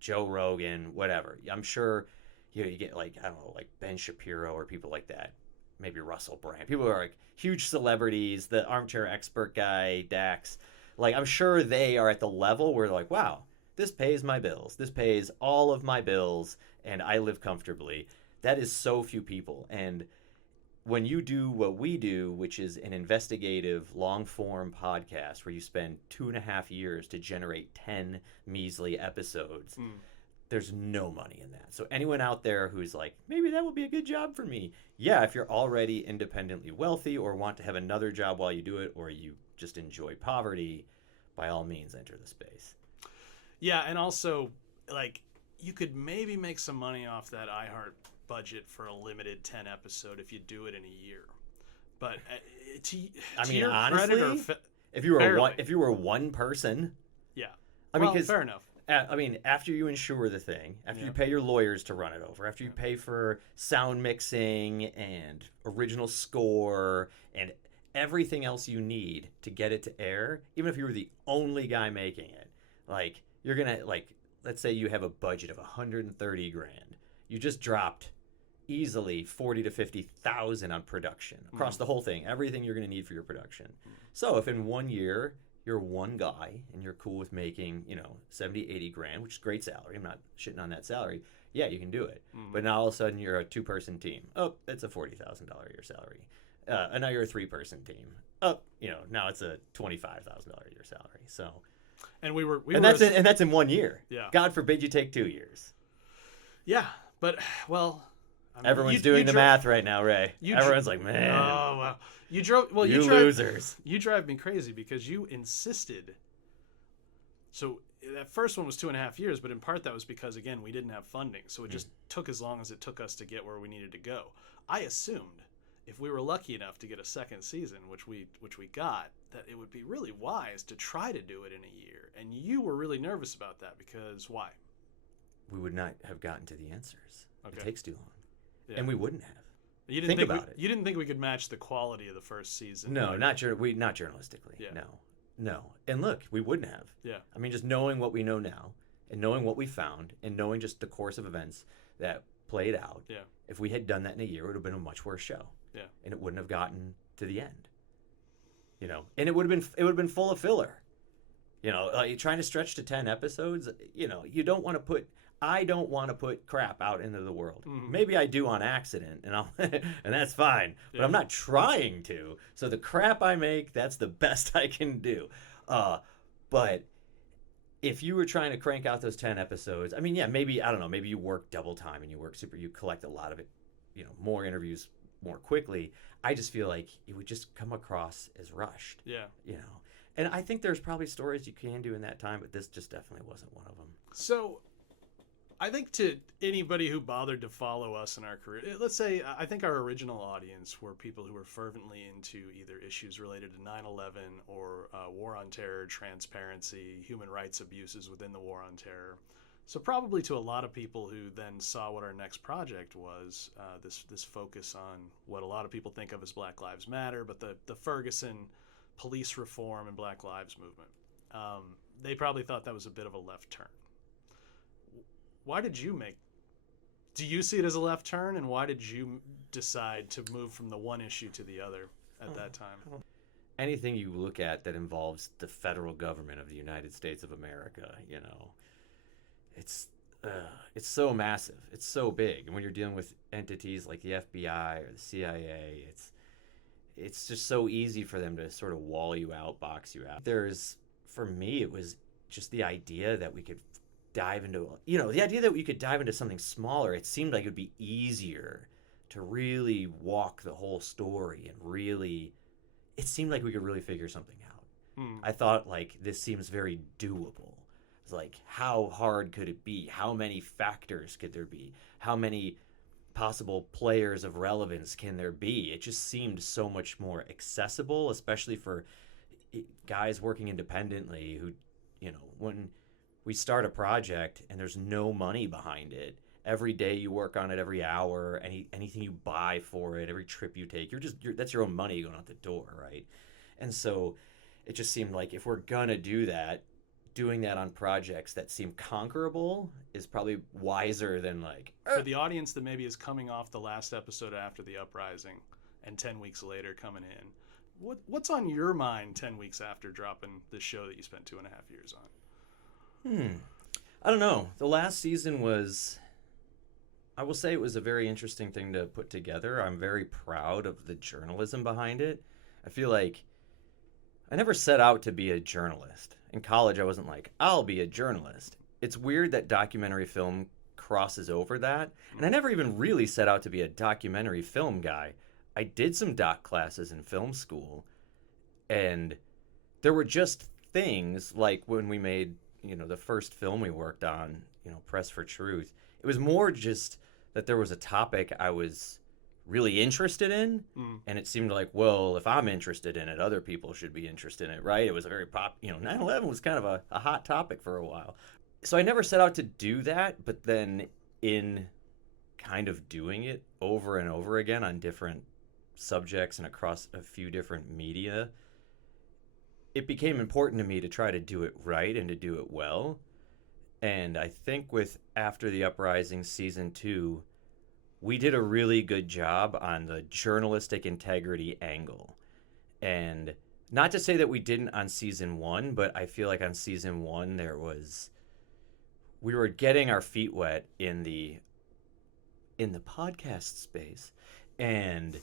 Joe Rogan, whatever. I'm sure you get like, I don't know, like Ben Shapiro or people like that. Maybe Russell Brand. People who are like huge celebrities, the armchair expert guy, Dax. Like, I'm sure they are at the level where they're like, wow, this pays my bills. This pays all of my bills, and I live comfortably. That is so few people. And when you do what we do, which is an investigative, long-form podcast where you spend 2.5 years to generate 10 measly episodes, there's no money in that. So anyone out there who's like, maybe that would be a good job for me. Yeah, if you're already independently wealthy or want to have another job while you do it, or you just enjoy poverty, by all means, enter the space. Yeah, and also, like, you could maybe make some money off that iHeart budget for a limited 10 episode if you do it in a year. But honestly, if you were one person, yeah. I mean, fair enough. After you insure the thing, after you pay your lawyers to run it over, after you pay for sound mixing and original score and everything else you need to get it to air, even if you were the only guy making it, like, you're gonna, like, let's say you have a budget of $130,000, you just dropped easily 40 to 50,000 on production across the whole thing, everything you're gonna need for your production. So if in 1 year you're one guy and you're cool with making 70-80 grand, which is great salary, I'm not shitting on that salary, yeah, you can do it. But now all of a sudden you're a 2-person team, it's a $40,000 a year salary. And now you're a 3-person team, now it's a $25,000 a year salary. So, and that's in 1 year. Yeah. God forbid you take 2 years. Yeah, but well, I mean, everyone's doing the math right now, Ray. Everyone's like, man. Oh well, you drove. Well, you losers. You drive me crazy because you insisted. So that first one was 2.5 years, but in part that was because, again, we didn't have funding, so it just took as long as it took us to get where we needed to go. I assumed if we were lucky enough to get a second season, which we got, that it would be really wise to try to do it in a year. And you were really nervous about that because why? We would not have gotten to the answers. Okay. It takes too long. Yeah. And we wouldn't have. You didn't think about it. You didn't think we could match the quality of the first season? No, not journalistically. Yeah. No. And look, we wouldn't have. Yeah. I mean, just knowing what we know now and knowing what we found and knowing just the course of events that played out. Yeah. If we had done that in a year, it would have been a much worse show. Yeah. And it wouldn't have gotten to the end. And it would have been full of filler. Like trying to stretch to 10 episodes, you don't want to put I don't want to put crap out into the world. Mm-hmm. Maybe I do on accident, and and that's fine. But I'm not trying to. So the crap I make, that's the best I can do. But if you were trying to crank out those 10 episodes, I mean, yeah, maybe, I don't know, maybe you work double time and you collect a lot of it, more interviews more quickly. I just feel like it would just come across as rushed. Yeah. And I think there's probably stories you can do in that time, but this just definitely wasn't one of them. So I think to anybody who bothered to follow us in our career, let's say, I think our original audience were people who were fervently into either issues related to 9/11 or war on terror, transparency, human rights abuses within the war on terror. So probably to a lot of people who then saw what our next project was, this focus on what a lot of people think of as Black Lives Matter, but the Ferguson police reform and Black Lives movement. They probably thought that was a bit of a left turn. Why did you do you see it as a left turn, and why did you decide to move from the one issue to the other at that time? Anything you look at that involves the federal government of the United States of America, it's so massive. It's so big. And when you're dealing with entities like the FBI or the CIA, it's just so easy for them to sort of wall you out, box you out. For me, it was just the idea that we could dive into, the idea that we could dive into something smaller. It seemed like it would be easier to really walk the whole story and it seemed like we could really figure something out. I thought, like, this seems very doable. It's like, how hard could it be? How many factors could there be? How many possible players of relevance can there be? It just seemed so much more accessible, especially for guys working independently who, when we start a project and there's no money behind it, every day you work on it, every hour, anything you buy for it, every trip you take, that's your own money going out the door, right? And so it just seemed like if we're gonna do that, doing that on projects that seem conquerable is probably wiser than For the audience that maybe is coming off the last episode After the Uprising and 10 weeks later coming in, what's on your mind 10 weeks after dropping the show that you spent 2.5 years on? I don't know. The last season I will say it was a very interesting thing to put together. I'm very proud of the journalism behind it. I feel like I never set out to be a journalist. In college, I wasn't like, I'll be a journalist. It's weird that documentary film crosses over that. And I never even really set out to be a documentary film guy. I did some doc classes in film school, and there were just things like when we made, the first film we worked on, Press for Truth. It was more just that there was a topic I was really interested in, and it seemed like, well, if I'm interested in it, other people should be interested in it, right? It was a very 9/11 was kind of a hot topic for a while. So I never set out to do that, but then in kind of doing it over and over again on different subjects and across a few different media, it became important to me to try to do it right and to do it well. And I think with After the Uprising Season 2, we did a really good job on the journalistic integrity angle. And not to say that we didn't on Season 1, but I feel like on Season 1 we were getting our feet wet in the podcast space. And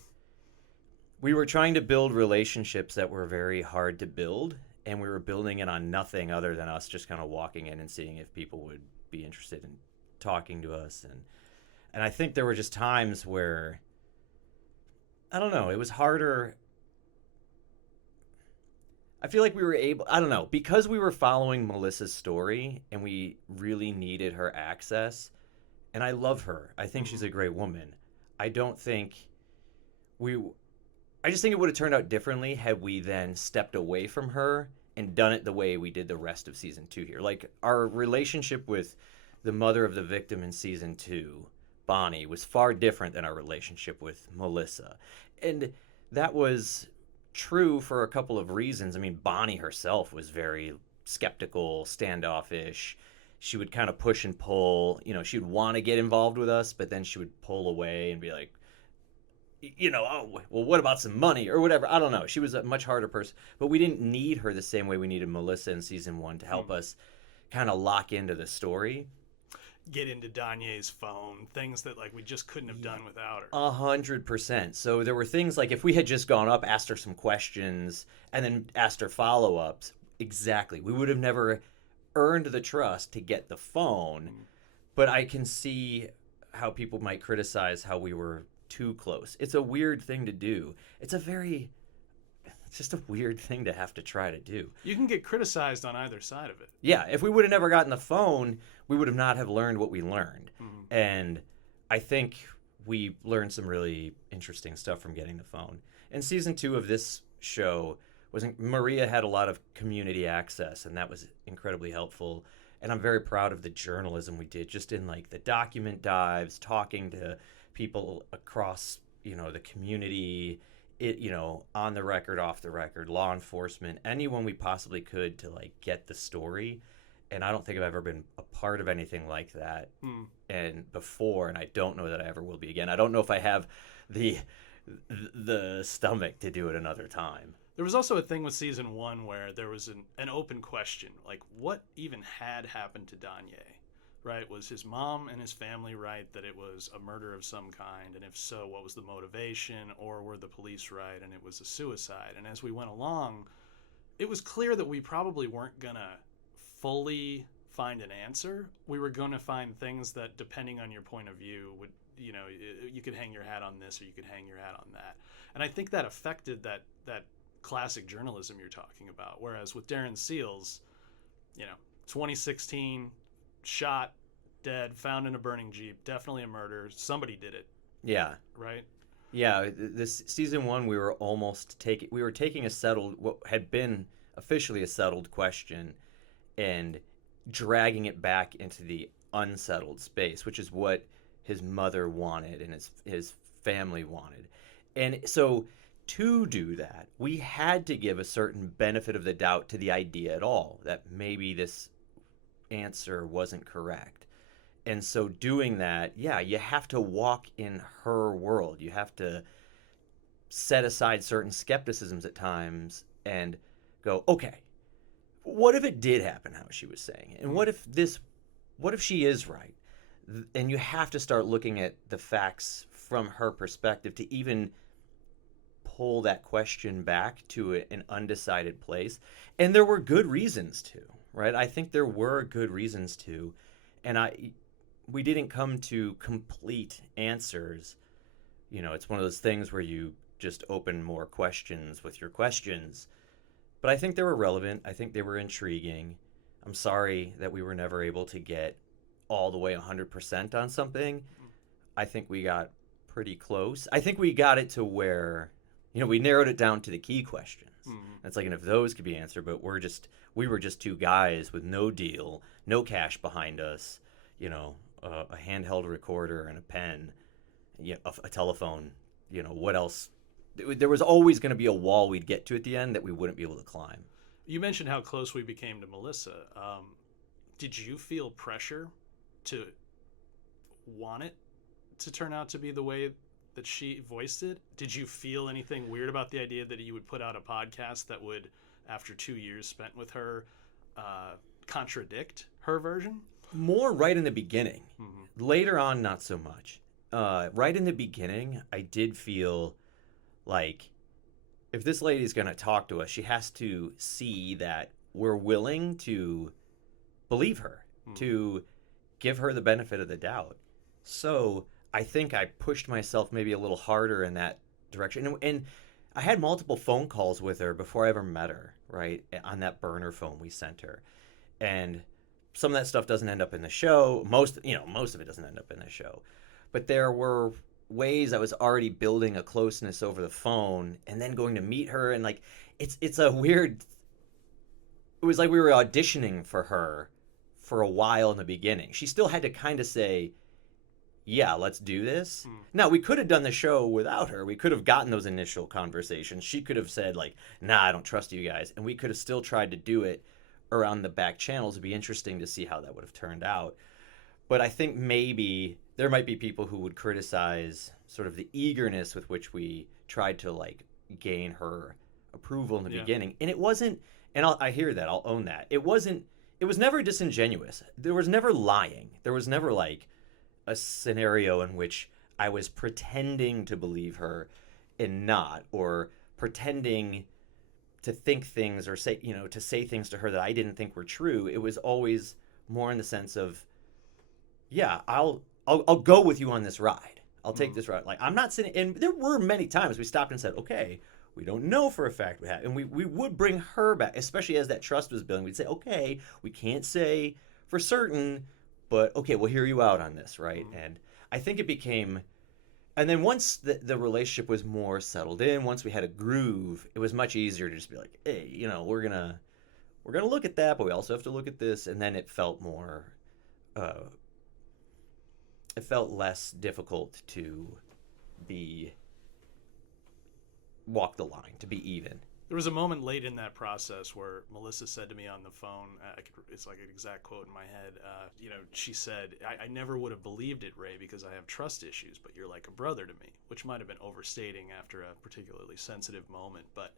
we were trying to build relationships that were very hard to build, and we were building it on nothing other than us just kind of walking in and seeing if people would be interested in talking to us. And I think there were just times where, I don't know, it was harder. I feel like we were able, I don't know, because we were following Melissa's story and we really needed her access, and I love her. I think she's a great woman. I just think it would have turned out differently had we then stepped away from her and done it the way we did the rest of Season 2 here. Like, our relationship with the mother of the victim in Season 2, Bonnie, was far different than our relationship with Melissa. And that was true for a couple of reasons. I mean, Bonnie herself was very skeptical, standoffish. She would kind of push and pull. She would want to get involved with us, but then she would pull away and be like, oh, well, what about some money or whatever? I don't know. She was a much harder person, but we didn't need her the same way we needed Melissa in Season 1 to help us kind of lock into the story. Get into Danye's phone, things that we just couldn't have done without her. 100%. So there were things like if we had just gone up, asked her some questions, and then asked her follow-ups, exactly. We would have never earned the trust to get the phone, but I can see how people might criticize how we were too close. It's a weird thing to do. It's just a weird thing to have to try to do. You can get criticized on either side of it. Yeah, if we would have never gotten the phone, we would have not have learned what we learned. And I think we learned some really interesting stuff from getting the phone. And season 2 of this show Maria had a lot of community access, and that was incredibly helpful. And I'm very proud of the journalism we did, just in like the document dives, talking to people across, the community, on the record, off the record, law enforcement, anyone we possibly could to like get the story. And I don't think I've ever been a part of anything like that and before, and I don't know that I ever will be again. I don't know if I have the stomach to do it another time. There was also a thing with season 1 where there was an open question, like what even had happened to Danye, right? Was his mom and his family right that it was a murder of some kind? And if so, what was the motivation? Or were the police right and it was a suicide? And as we went along, it was clear that we probably weren't going to fully find an answer. We were going to find things that, depending on your point of view, would, you could hang your hat on this or you could hang your hat on that. And I think that affected that classic journalism you're talking about. Whereas with Darren Seals, 2016, shot, dead, found in a burning Jeep, definitely a murder. Somebody did it. Yeah. Right? Yeah. This season 1, we were taking what had been officially a settled question and dragging it back into the unsettled space, which is what his mother wanted and his family wanted. And so to do that, we had to give a certain benefit of the doubt to the idea at all that maybe this answer wasn't correct. And so doing that, yeah, you have to walk in her world. You have to set aside certain skepticisms at times and go, okay, what if it did happen how she was saying? And what if she is right? And you have to start looking at the facts from her perspective to even pull that question back to an undecided place. And there were good reasons to, right? I think there were good reasons to. And we didn't come to complete answers. It's one of those things where you just open more questions with your questions. But I think they were relevant. I think they were intriguing. I'm sorry that we were never able to get all the way 100% on something. I think we got pretty close. I think we got it to where, we narrowed it down to the key questions. It's like, and if those could be answered, but we were just two guys with no deal, no cash behind us, a handheld recorder and a pen, a telephone, what else? There was always going to be a wall we'd get to at the end that we wouldn't be able to climb. You mentioned how close we became to Melissa. Did you feel pressure to want it to turn out to be the way that she voiced it? Did you feel anything weird about the idea that you would put out a podcast that would, after 2 years spent with her, contradict her version? More right in the beginning. Later on, not so much. Right in the beginning, I did feel like if this lady's going to talk to us, she has to see that we're willing to believe her, to give her the benefit of the doubt. So I think I pushed myself maybe a little harder in that direction. And I had multiple phone calls with her before I ever met her, right, on that burner phone we sent her. And some of that stuff doesn't end up in the show. Most of it doesn't end up in the show. But there were ways I was already building a closeness over the phone and then going to meet her. And like, it's a weird, it was like we were auditioning for her for a while in the beginning. She still had to kind of say, yeah, let's do this. Now, we could have done the show without her. We could have gotten those initial conversations. She could have said like, nah, I don't trust you guys. And we could have still tried to do it around the back channels. It'd be interesting to see how that would have turned out. But I think maybe there might be people who would criticize sort of the eagerness with which we tried to like gain her approval in the beginning. And it wasn't, and I hear that, I'll own that. It was never disingenuous. There was never lying. There was never like a scenario in which I was pretending to believe her and not, or pretending think things or say, to say things to her that I didn't think were true. It was always more in the sense of, yeah, I'll go with you on this ride. I'll take this ride. Like, I'm not sitting, and there were many times we stopped and said, okay, we don't know for a fact we have, and we would bring her back, especially as that trust was building. We'd say, okay, we can't say for certain, but okay, we'll hear you out on this, right? And I think it became, and then once the relationship was more settled in, once we had a groove, it was much easier to just be like, hey, we're gonna look at that, but we also have to look at this, and then it felt more, it felt less difficult to walk the line, to be even. There was a moment late in that process where Melissa said to me on the phone, it's like an exact quote in my head, she said, I never would have believed it, Ray, because I have trust issues, but you're like a brother to me, which might have been overstating after a particularly sensitive moment, but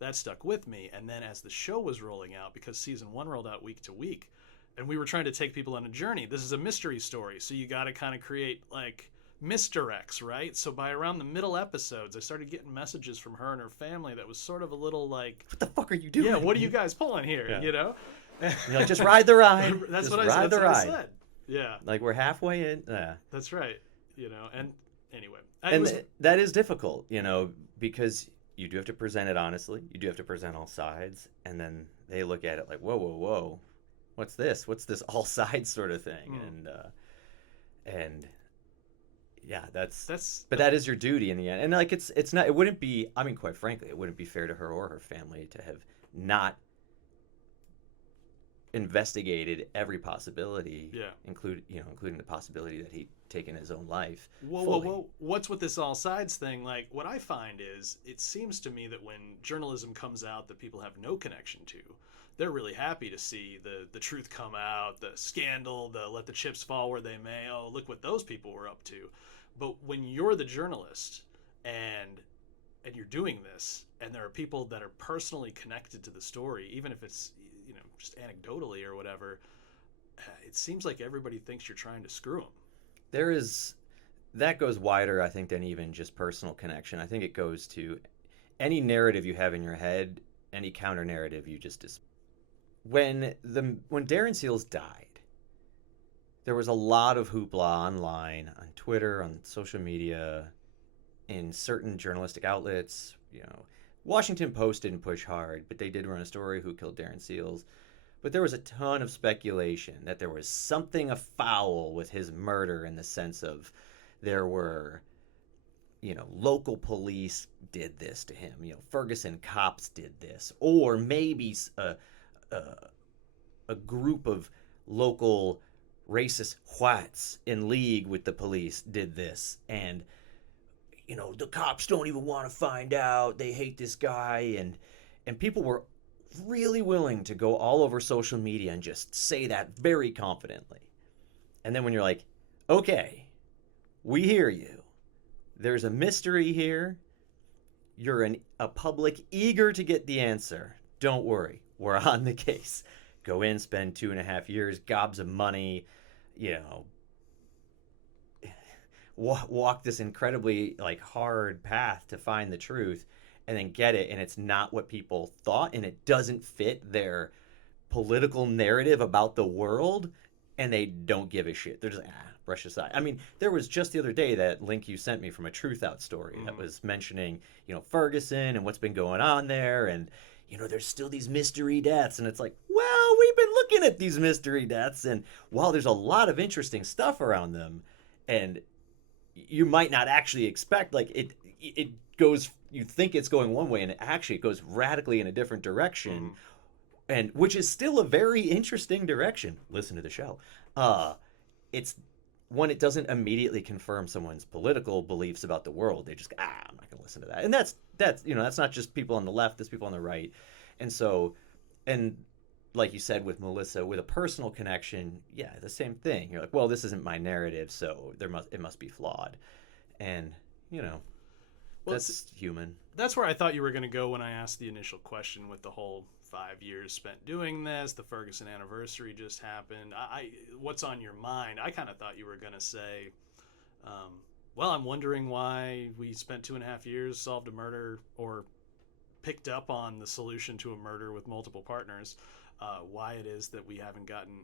that stuck with me. And then as the show was rolling out, because season 1 rolled out week to week, and we were trying to take people on a journey, this is a mystery story, so you got to kind of create like misdirects, right? So by around the middle episodes, I started getting messages from her and her family that was sort of a little like, what the fuck are you doing? Yeah, what are you guys pulling here? Yeah. You're like, just ride the ride. That's just what ride the ride. I said. Yeah. Like, we're halfway in. Yeah. That's right. And anyway. That is difficult, because you do have to present it honestly. You do have to present all sides. And then they look at it like, whoa, whoa, whoa. What's this? What's this all sides sort of thing? And yeah, but that is your duty in the end. And like, it's not, it wouldn't be, I mean, quite frankly, it wouldn't be fair to her or her family to have not investigated every possibility, including the possibility that he'd taken his own life. Whoa. What's with this all sides thing? Like, what I find is, it seems to me that when journalism comes out that people have no connection to, they're really happy to see the truth come out, the scandal, the let the chips fall where they may. Oh, look what those people were up to. But when you're the journalist and you're doing this, and there are people that are personally connected to the story, even if it's just anecdotally or whatever, it seems like everybody thinks you're trying to screw them. That goes wider, I think, than even just personal connection. I think it goes to any narrative you have in your head, any counter narrative you just when Darren Seals died, there was a lot of hoopla online, on Twitter, on social media, in certain journalistic outlets. Washington Post didn't push hard, but they did run a story, Who Killed Darren Seals. But there was a ton of speculation that there was something afoul with his murder, in the sense of there were, local police did this to him. Ferguson cops did this, or maybe a group of local racist whites in league with the police did this, and the cops don't even want to find out, they hate this guy, and people were really willing to go all over social media and just say that very confidently. And then when you're like, okay, we hear you, there's a mystery here, you're a public eager to get the answer, don't worry, we're on the case. Go in, spend 2.5 years, gobs of money, walk this incredibly hard path to find the truth, and then get it, and it's not what people thought, and it doesn't fit their political narrative about the world, and they don't give a shit. They're just brush aside. I mean, there was just the other day that link you sent me from a Truth Out story that was mentioning, Ferguson and what's been going on there, and there's still these mystery deaths, and it's like, well, we've been looking at these mystery deaths, and while there's a lot of interesting stuff around them, and you might not actually expect, it goes, you think it's going one way, and it goes radically in a different direction, and which is still a very interesting direction. Listen to the show. It's when it doesn't immediately confirm someone's political beliefs about the world. They just I'm not going to listen to that. And that's that's not just people on the left, that's people on the right. And so, and like you said with Melissa, with a personal connection, yeah, the same thing. You're like, well, this isn't my narrative, so it must be flawed. And, well, that's human. That's where I thought you were going to go when I asked the initial question with the whole 5 years spent doing this. The Ferguson anniversary just happened. What's on your mind? I kind of thought you were going to say, well, I'm wondering why we spent 2.5 years, solved a murder, or picked up on the solution to a murder with multiple partners, why it is that we haven't gotten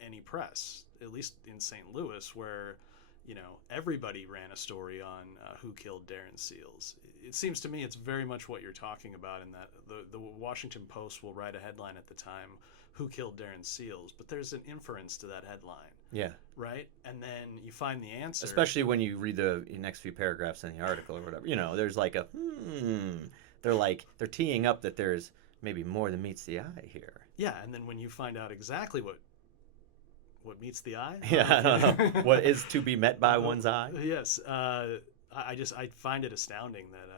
any press, at least in St. Louis, where, you know, everybody ran a story on who killed Darren Seals. It seems to me it's very much what you're talking about, in that the Washington Post will write a headline at the time, who killed Darren Seals, but there's an inference to that headline. Yeah. Right? And then you find the answer. Especially when you read the next few paragraphs in the article or whatever. You know, there's like a, they're teeing up that there's maybe more than meets the eye here. Yeah, and then when you find out exactly what meets the eye? Yeah, I don't know. What is to be met by one's eye? Yes. I find it astounding that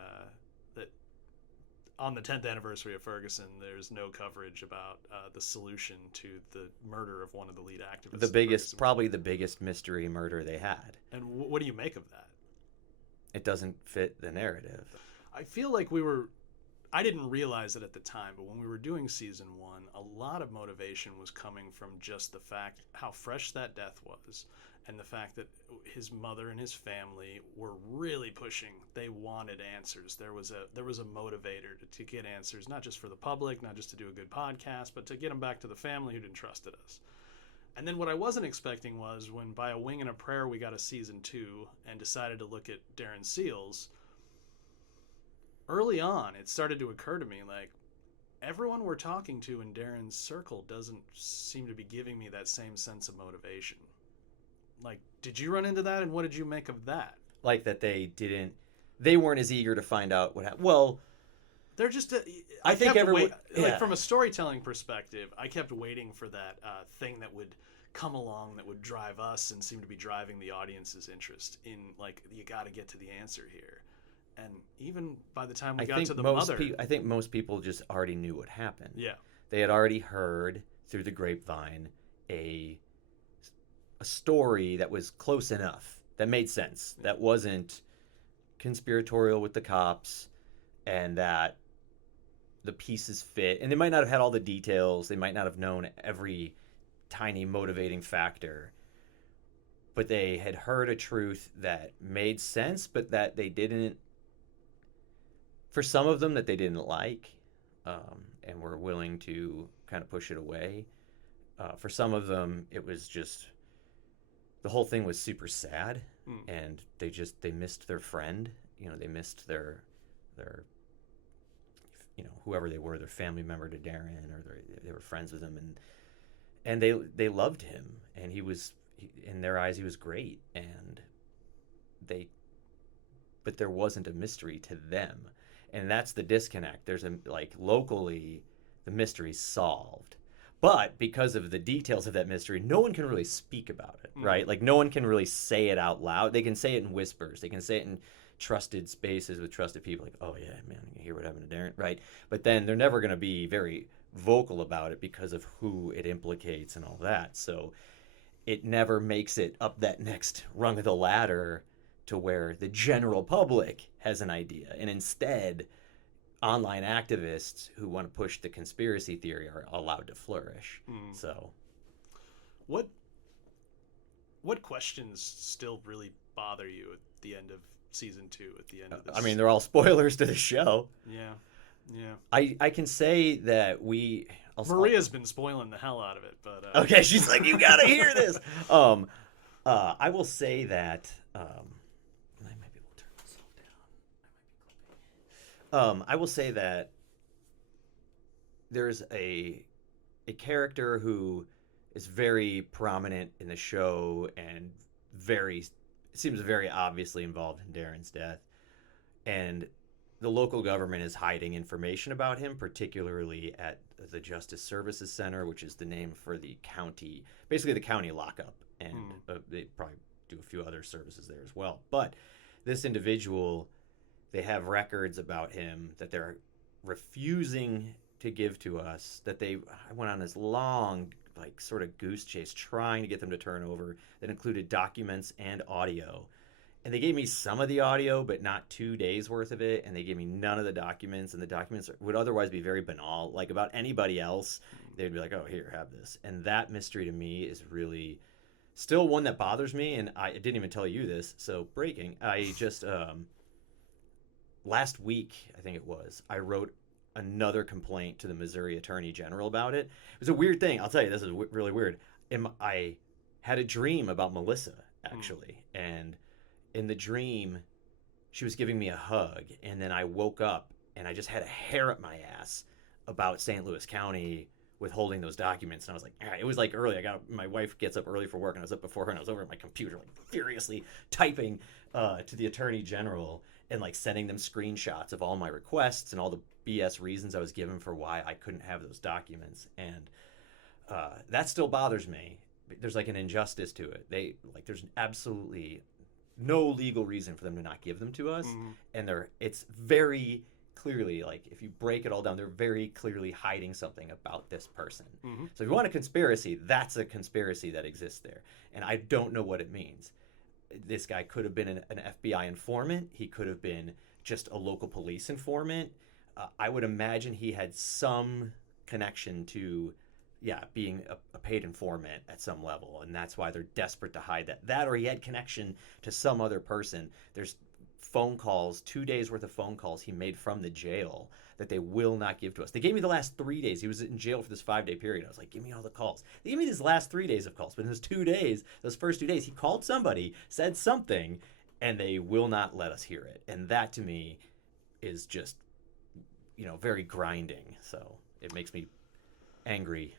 on the 10th anniversary of Ferguson, there's no coverage about the solution to the murder of one of the lead activists. Probably the biggest mystery murder they had. And what do you make of that? It doesn't fit the narrative. I feel like I didn't realize it at the time, but when we were doing season 1, a lot of motivation was coming from just the fact how fresh that death was, and the fact that his mother and his family were really pushing. They wanted answers. There was a motivator to get answers, not just for the public, not just to do a good podcast, but to get them back to the family who'd entrusted us. And then what I wasn't expecting was when, by a wing and a prayer, we got a season 2 and decided to look at Darren Seals. Early on, it started to occur to me, like, everyone we're talking to in Darren's circle doesn't seem to be giving me that same sense of motivation. Like, did you run into that, and what did you make of that? Like that they weren't as eager to find out what happened. Well, they're just, I think everyone, like, from a storytelling perspective, I kept waiting for that thing that would come along that would drive us and seem to be driving the audience's interest in, like, you got to get to the answer here. And even by the time we got to the mother... I think most people just already knew what happened. Yeah. They had already heard through the grapevine a story that was close enough, that made sense, that wasn't conspiratorial with the cops, and that the pieces fit. And they might not have had all the details. They might not have known every tiny motivating factor. But they had heard a truth that made sense, but that they didn't... For some of them that they didn't like, and were willing to kind of push it away. For some of them, it was just... The whole thing was super sad, and they missed their friend. You know, they missed their whoever they were, their family member to Darren, or they were friends with him, and they loved him, and in their eyes he was great, but there wasn't a mystery to them, and that's the disconnect. There's locally, the mystery's solved. But because of the details of that mystery, no one can really speak about it, right? Like, no one can really say it out loud. They can say it in whispers. They can say it in trusted spaces with trusted people. Like, oh, yeah, man, you hear what happened to Darren, right? But then they're never going to be very vocal about it because of who it implicates and all that. So it never makes it up that next rung of the ladder to where the general public has an idea. And instead... online activists who want to push the conspiracy theory are allowed to flourish. So, what questions still really bother you at the end of season 2? At the end of this, I mean, they're all spoilers to the show. Yeah. I can say that Maria's been spoiling the hell out of it, but okay, she's like, you gotta hear this. I will say that. I will say that there's a character who is very prominent in the show and seems very obviously involved in Darren's death. And the local government is hiding information about him, particularly at the Justice Services Center, which is the name for the county, basically the county lockup. And they probably do a few other services there as well. But this individual... They have records about him that they're refusing to give to us, I went on this long, sort of goose chase trying to get them to turn over, that included documents and audio. And they gave me some of the audio, but not 2 days worth of it. And they gave me none of the documents. And the documents would otherwise be very banal. Like, about anybody else, they'd be like, oh, here, have this. And that mystery to me is really still one that bothers me. And I didn't even tell you this, so breaking. I just... last week, I think it was, I wrote another complaint to the Missouri Attorney General about it. It was a weird thing. I'll tell you, this is really weird. I had a dream about Melissa, actually. And in the dream, she was giving me a hug. And then I woke up and I just had a hair up my ass about St. Louis County withholding those documents. And I was like, it was like early. My wife gets up early for work, and I was up before her, and I was over at my computer, like furiously typing to the Attorney General and like sending them screenshots of all my requests and all the BS reasons I was given for why I couldn't have those documents. And that still bothers me. There's like an injustice to it. There's absolutely no legal reason for them to not give them to us. And it's very clearly, like, if you break it all down, they're very clearly hiding something about this person. So if you want a conspiracy, that's a conspiracy that exists there. And I don't know what it means. This guy could have been an FBI informant. He could have been just a local police informant. I would imagine he had some connection to, being a paid informant at some level. And that's why they're desperate to hide that. That, or he had connection to some other person. There's phone calls, 2 days worth of phone calls he made from the jail that they will not give to us. They gave me the last 3 days. He was in jail for this 5-day period. I was like, give me all the calls. They gave me these last 3 days of calls. But in those 2 days, those first 2 days, he called somebody, said something, and they will not let us hear it. And that to me is just, very grinding. So it makes me angry.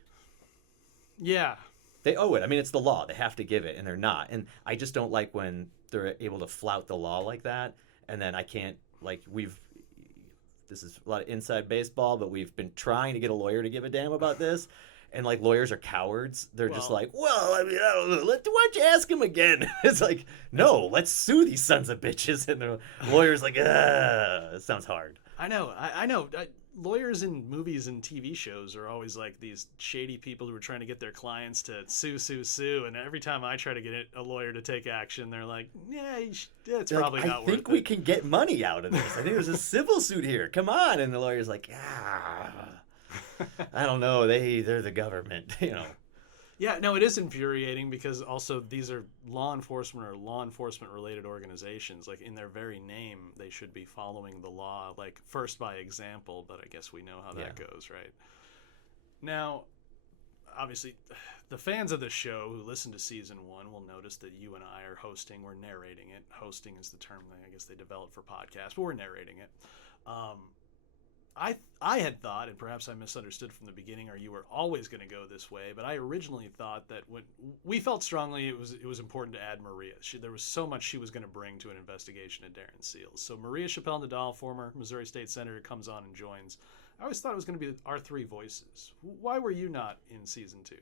Yeah. They owe it. I mean, it's the law. They have to give it, and they're not. And I just don't like when they're able to flout the law like that. And then I can't, this is a lot of inside baseball, but we've been trying to get a lawyer to give a damn about this. And, lawyers are cowards. They're just like, I don't know. Why don't you ask him again? It's like, no, let's sue these sons of bitches. And the lawyer's like, it sounds hard. I know. Lawyers in movies and TV shows are always like these shady people who are trying to get their clients to sue. And every time I try to get a lawyer to take action, they're like, it's probably not worth it. I think we can get money out of this. I think there's a civil suit here. Come on. And the lawyer's like, I don't know. They're the government, Yeah, no, it is infuriating because also these are law enforcement or law enforcement related organizations. Like in their very name, they should be following the law, like first by example, but I guess we know how that goes, right? Now, obviously, the fans of the show who listen to season 1 will notice that you and I are hosting. We're narrating it. Hosting is the term I guess they developed for podcasts, but we're narrating it. I had thought, and perhaps I misunderstood from the beginning, or you were always going to go this way, but I originally thought that when we felt strongly it was important to add Maria. There was so much she was going to bring to an investigation of Darren Seals. So Maria Chappelle-Nadal, former Missouri State Senator, comes on and joins. I always thought it was going to be our 3 voices. Why were you not in season 2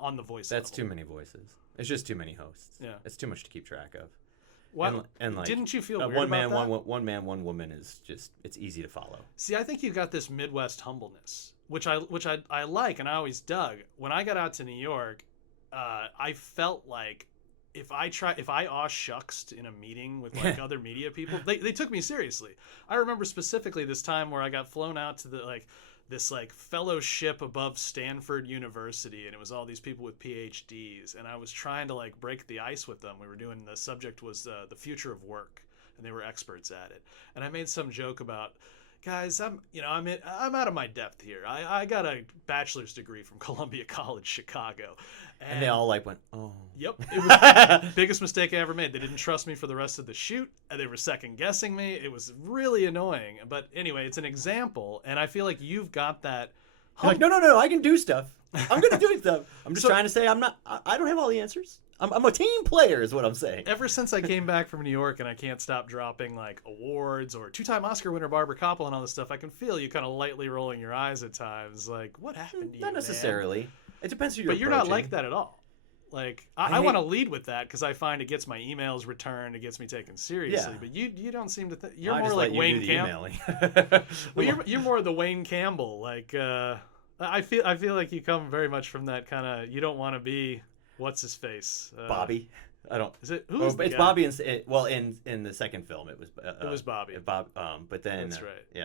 on the voice That's level? too many voices. It's just too many hosts. Yeah. It's too much to keep track of. Well, and didn't you feel weird one about man, that? one man, one woman is just, it's easy to follow. See, I think you got this Midwest humbleness, which I like and I always dug. When I got out to New York, I felt like if I aw shucks in a meeting with other media people, they took me seriously. I remember specifically this time where I got flown out to this fellowship above Stanford University, and it was all these people with PhDs, and I was trying to break the ice with them. We were doing, the subject was the future of work, and they were experts at it. And I made some joke about, guys, I'm out of my depth here. I got a bachelor's degree from Columbia College, Chicago. And they all went, oh. Yep. It was the biggest mistake I ever made. They didn't trust me for the rest of the shoot. They were second guessing me. It was really annoying. But anyway, it's an example. And I feel like you've got that. No, I can do stuff. I'm going to do stuff. I'm just trying to say I don't have all the answers. I'm a team player is what I'm saying. Ever since I came back from New York and I can't stop dropping awards or 2-time Oscar winner Barbara Koppel and all this stuff, I can feel you kind of lightly rolling your eyes at times. What happened to you, Not necessarily. Man? It depends who you're But you're not approaching. like that at all. I want to lead with that because I find it gets my emails returned, it gets me taken seriously. Yeah. But you don't seem to. You're I more just like let you Wayne do the Campbell. emailing. Well, you're more the Wayne Campbell. I feel like you come very much from that kind of. You don't want to be what's his face. Bobby. I don't. Is it? Who's it's guy? Bobby. In the second film, it was. It was Bobby. Bob. But then. That's right. Yeah.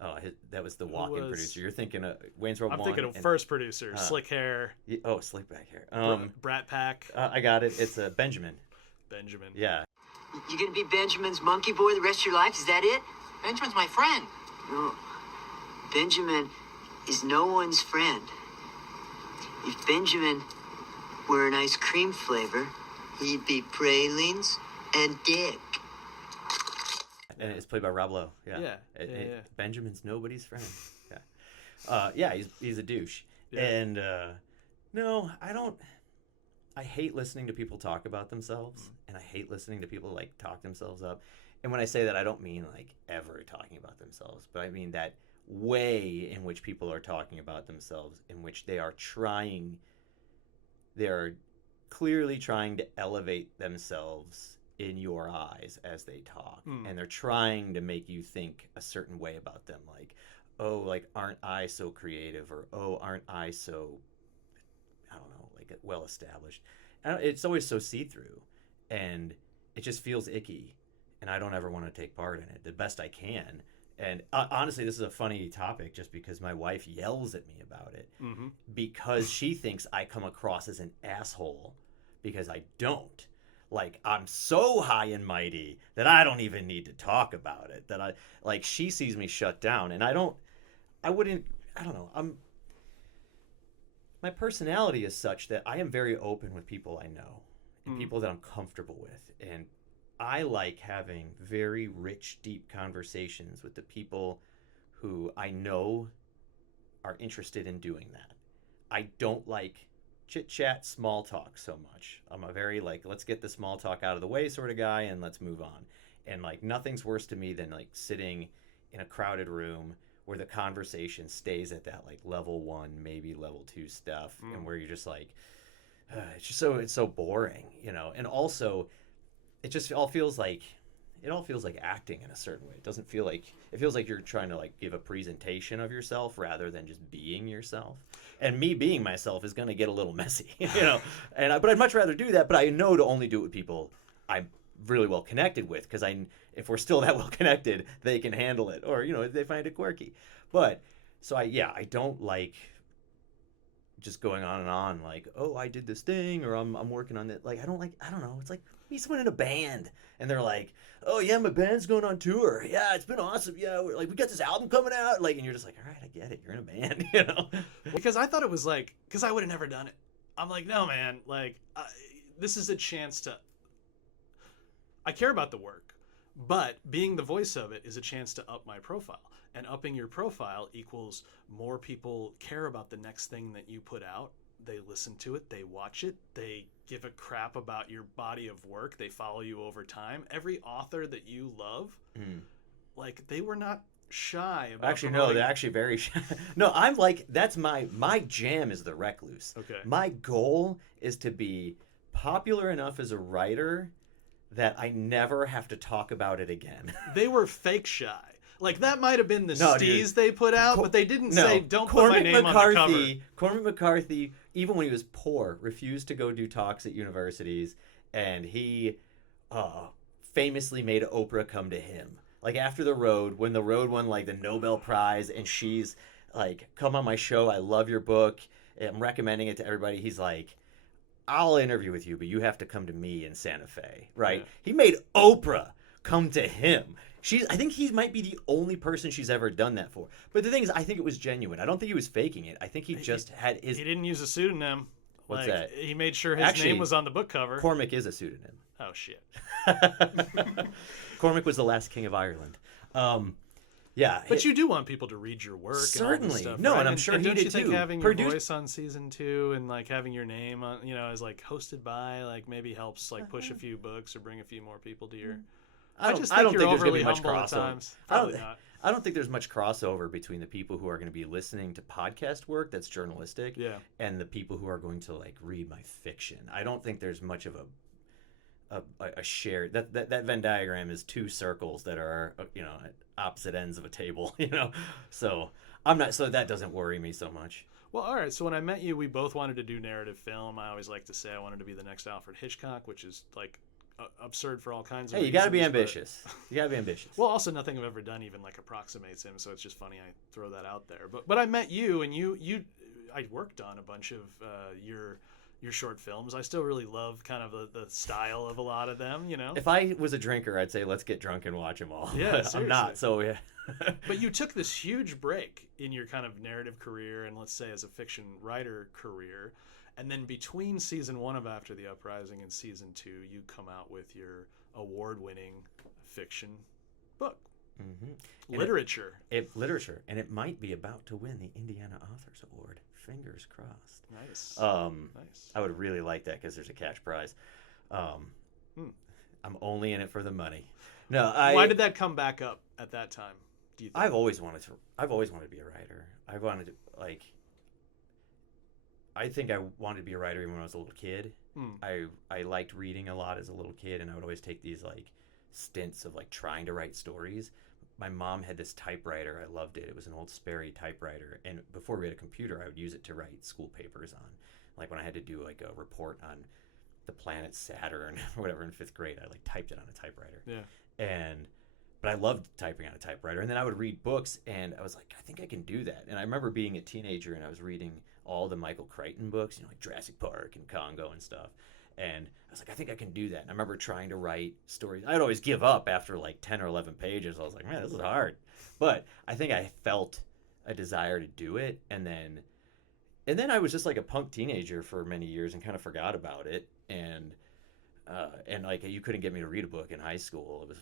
Oh, that was the walk-in producer. You're thinking of Wayne's World 1. I'm thinking of first producer, slick hair. Slick back hair. Brat Pack. I got it. It's Benjamin. Benjamin. Yeah. You gonna be Benjamin's monkey boy the rest of your life? Is that it? Benjamin's my friend. No. Benjamin is no one's friend. If Benjamin were an ice cream flavor, he'd be pralines and dick. And it's played by Rob Lowe. Yeah. Benjamin's nobody's friend. Yeah. He's a douche. Yeah. And no, I don't. I hate listening to people talk about themselves, and I hate listening to people like talk themselves up. And when I say that, I don't mean like ever talking about themselves, but I mean that way in which people are talking about themselves, in which they are clearly trying to elevate themselves in your eyes as they talk. And they're trying to make you think a certain way about them, like, oh, like, aren't I so creative, or oh, aren't I so, I don't know, like, well established. It's always so see-through, and it just feels icky, and I don't ever want to take part in it the best I can. And honestly, this is a funny topic just because my wife yells at me about it, because she thinks I come across as an asshole because I don't. Like, I'm so high and mighty that I don't even need to talk about it. That she sees me shut down, and I don't know. My personality is such that I am very open with people I know and people that I'm comfortable with. And I like having very rich, deep conversations with the people who I know are interested in doing that. I don't like chit-chat, small talk so much. I'm a very, like, let's get the small talk out of the way sort of guy, and let's move on. And, like, nothing's worse to me than, like, sitting in a crowded room where the conversation stays at that, like, level 1, maybe level 2 stuff, and where you're just like, it's so boring, you know. And also, it all feels like acting in a certain way. It feels like you're trying to, like, give a presentation of yourself rather than just being yourself. And me being myself is going to get a little messy, you know. But I'd much rather do that. But I know to only do it with people I'm really well connected with, because if we're still that well connected, they can handle it, or, you know, they find it quirky. But so I don't like just going on and on, like, oh, I did this thing, or I'm working on it. Like, I don't know. It's like meet someone in a band, and they're like, oh yeah, my band's going on tour. Yeah, it's been awesome. Yeah, we got this album coming out. Like, and you're just like, all right, I get it. You're in a band, you know. Because I thought it was like, because I would have never done it. I'm like, no, man. Like, this is a chance to. I care about the work, but being the voice of it is a chance to up my profile. And upping your profile equals more people care about the next thing that you put out. They listen to it, they watch it, they give a crap about your body of work, they follow you over time. Every author that you love, like, they were not shy about Actually, no, they're actually very shy. No, I'm like, that's my jam is the recluse. Okay. My goal is to be popular enough as a writer that I never have to talk about it again. They were fake shy. Like, that might have been the steez they put out, but they didn't say, don't put my name on the cover. Cormac McCarthy, even when he was poor, refused to go do talks at universities, and he famously made Oprah come to him. Like, after The Road, when The Road won, like, the Nobel Prize, and she's like, come on my show, I love your book, I'm recommending it to everybody. He's like, I'll interview with you, but you have to come to me in Santa Fe, right? Yeah. He made Oprah come to him. I think he might be the only person she's ever done that for. But the thing is, I think it was genuine. I don't think he was faking it. I think he just had his... He didn't use a pseudonym. What's that? He made sure his name was on the book cover. Cormac is a pseudonym. Oh, shit. Cormac was the last king of Ireland. Yeah. But you do want people to read your work. Certainly. And all this stuff, no, right? And I'm sure he did too. Don't you think having your voice on season 2 and, like, having your name on, you know, as, like, hosted by, like, maybe helps, like, push a few books or bring a few more people to your... I don't think you're overly humble at times. I don't think there's much crossover between the people who are going to be listening to podcast work that's journalistic, and the people who are going to, like, read my fiction. I don't think there's much of a shared that Venn diagram is 2 circles that are, you know, at opposite ends of a table, you know. So that doesn't worry me so much. Well, all right. So when I met you, we both wanted to do narrative film. I always like to say I wanted to be the next Alfred Hitchcock, which is, like, absurd for all kinds of reasons. Hey, you got to be ambitious. You got to be ambitious. Well, also nothing I've ever done even, like, approximates him, so it's just funny I throw that out there. But I met you, and I worked on a bunch of your your short films. I still really love kind of the style of a lot of them, you know? If I was a drinker, I'd say let's get drunk and watch them all. Yeah, But I'm not, so yeah. But you took this huge break in your kind of narrative career and let's say as a fiction writer career. And then between season 1 of After the Uprising and season 2, you come out with your award-winning fiction book. Mm-hmm. Literature. Literature. And it might be about to win the Indiana Authors Award. Fingers crossed. Nice. Nice. I would really like that because there's a cash prize. I'm only in it for the money. No, Why did that come back up at that time? Do you think? I've always wanted to be a writer. I think I wanted to be a writer even when I was a little kid. I liked reading a lot as a little kid, and I would always take these like stints of like trying to write stories. My mom had this typewriter. I loved it. It was an old Sperry typewriter, and before we had a computer, I would use it to write school papers on. Like when I had to do like a report on the planet Saturn or whatever in 5th grade, I like typed it on a typewriter. Yeah. But I loved typing on a typewriter, and then I would read books, and I was like, I think I can do that. And I remember being a teenager, and I was reading all the Michael Crichton books, like Jurassic Park and Congo and stuff. And I was like, I think I can do that. And I remember trying to write stories. I'd always give up after like 10 or 11 pages. I was like, man, this is hard. But I think I felt a desire to do it. And then I was just like a punk teenager for many years and kind of forgot about it. And like you couldn't get me to read a book in high school. It was,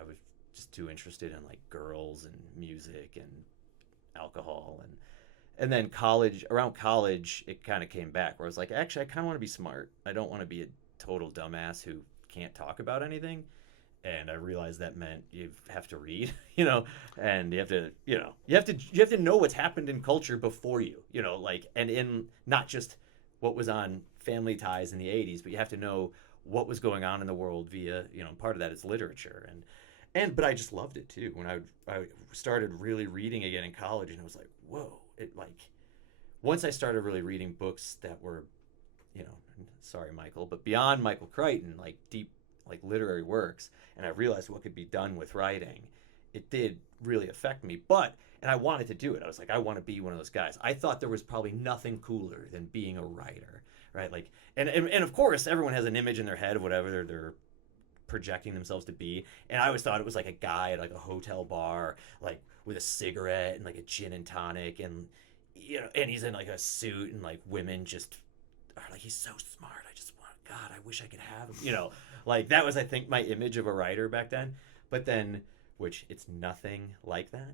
I was just too interested in like girls and music and alcohol. And then around college, it kind of came back where I was like, actually, I kind of want to be smart. I don't want to be a total dumbass who can't talk about anything. And I realized that meant you have to read, and you have to know what's happened in culture before you, and in not just what was on Family Ties in the 80s, but you have to know what was going on in the world via, part of that is literature. But I just loved it too. When I started really reading again in college, and I was like, whoa. Once I started really reading books that were, sorry, Michael, but beyond Michael Crichton, like deep, like literary works, and I realized what could be done with writing, it did really affect me. And I wanted to do it. I was like, I want to be one of those guys. I thought there was probably nothing cooler than being a writer, right? Like, and of course, everyone has an image in their head of whatever they're projecting themselves to be. And I always thought it was like a guy at like a hotel bar, like with a cigarette and like a gin and tonic, and and he's in like a suit, and like women just are like, he's so smart. God, I wish I could have him. Like that was, I think, my image of a writer back then. But then, which it's nothing like that.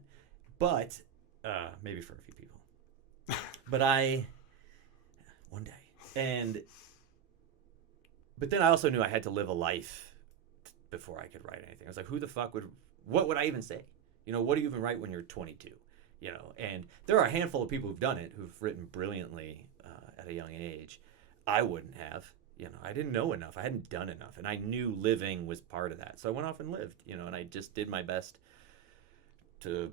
But maybe for a few people. But one day. But then I also knew I had to live a life before I could write anything. I was like, who the fuck what would I even say? What do you even write when you're 22? And there are a handful of people who've done it, who've written brilliantly at a young age. I wouldn't have. I didn't know enough. I hadn't done enough. And I knew living was part of that. So I went off and lived, and I just did my best to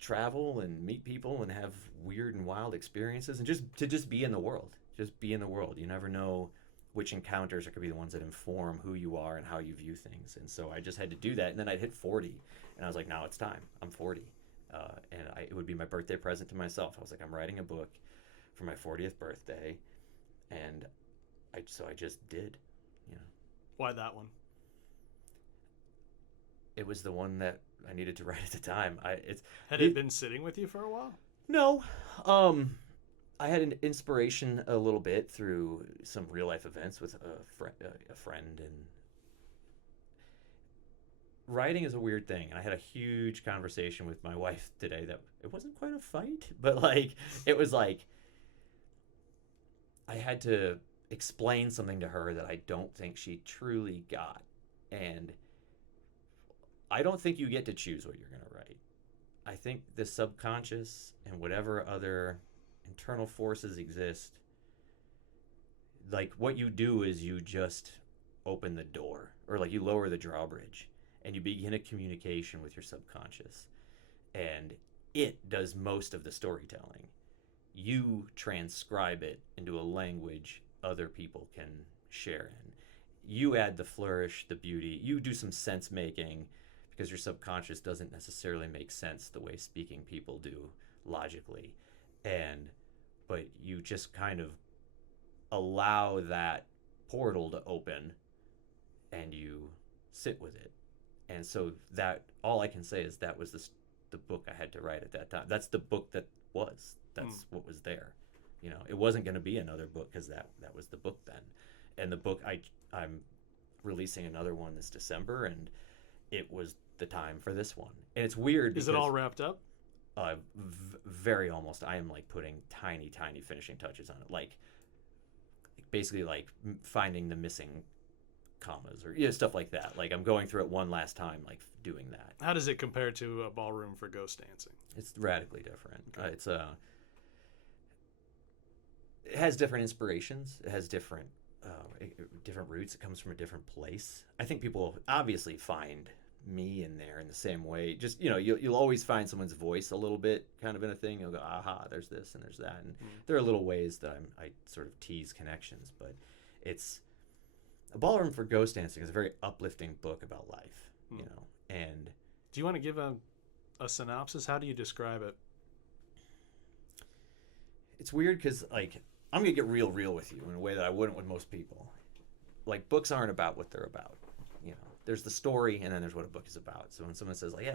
travel and meet people and have weird and wild experiences and just be in the world. Just be in the world. You never know which encounters are going to be the ones that inform who you are and how you view things. And so I just had to do that. And then I'd hit 40. And I was like, now it's time. I'm 40. It would be my birthday present to myself. I was like, I'm writing a book for my 40th birthday. And so I just did, Why that one? It was the one that I needed to write at the time. Had it been sitting with you for a while? No. I had an inspiration a little bit through some real life events with a friend, and writing is a weird thing. And I had a huge conversation with my wife today that it wasn't quite a fight, but like it was like I had to explain something to her that I don't think she truly got. And I don't think you get to choose what you're going to write. I think the subconscious and whatever other internal forces exist, like what you do is you just open the door, or like you lower the drawbridge and you begin a communication with your subconscious, and it does most of the storytelling. You transcribe it into a language other people can share in. You add the flourish, the beauty. You do some sense making, because your subconscious doesn't necessarily make sense the way speaking people do logically. But you just kind of allow that portal to open and you sit with it. And so that, all I can say is that was the book I had to write at that time. That's the book that's what was there. You know, it wasn't going to be another book because that was the book then. And the book, I'm releasing another one this December, and it was the time for this one. And it's weird. Is it all wrapped up? Very almost. I am like putting tiny finishing touches on it, like basically like finding the missing commas or stuff like that. Like I'm going through it one last time, like doing that. How does it compare to a Ballroom for Ghost Dancing? It's radically different. Okay. It has different inspirations. It has different roots. It comes from a different place. I think people obviously find me in there in the same way. Just, you'll always find someone's voice a little bit kind of in a thing. You'll go, aha, there's this and there's that. And there are little ways that I sort of tease connections, but it's A Ballroom for Ghost Dancing is a very uplifting book about life, and do you want to give a synopsis? How do you describe it? It's weird because, like, I'm going to get real with you in a way that I wouldn't with most people. Like, books aren't about what they're about. There's the story, and then there's what a book is about. So when someone says, like,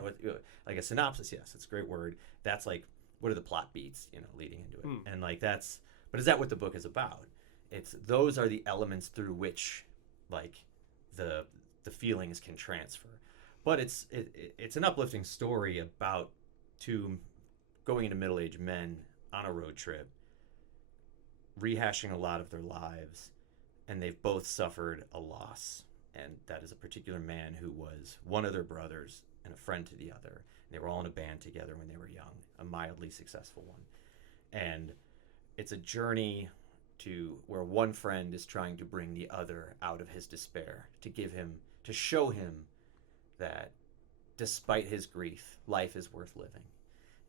like a synopsis, yes, it's a great word. That's like, what are the plot beats, leading into it? And like but is that what the book is about? Those are the elements through which, like, the feelings can transfer. But it's an uplifting story about two going into middle-aged men on a road trip, rehashing a lot of their lives, and they've both suffered a loss. And that is a particular man who was one of their brothers and a friend to the other. They were all in a band together when they were young, a mildly successful one. And it's a journey to where one friend is trying to bring the other out of his despair, to show him that despite his grief, life is worth living.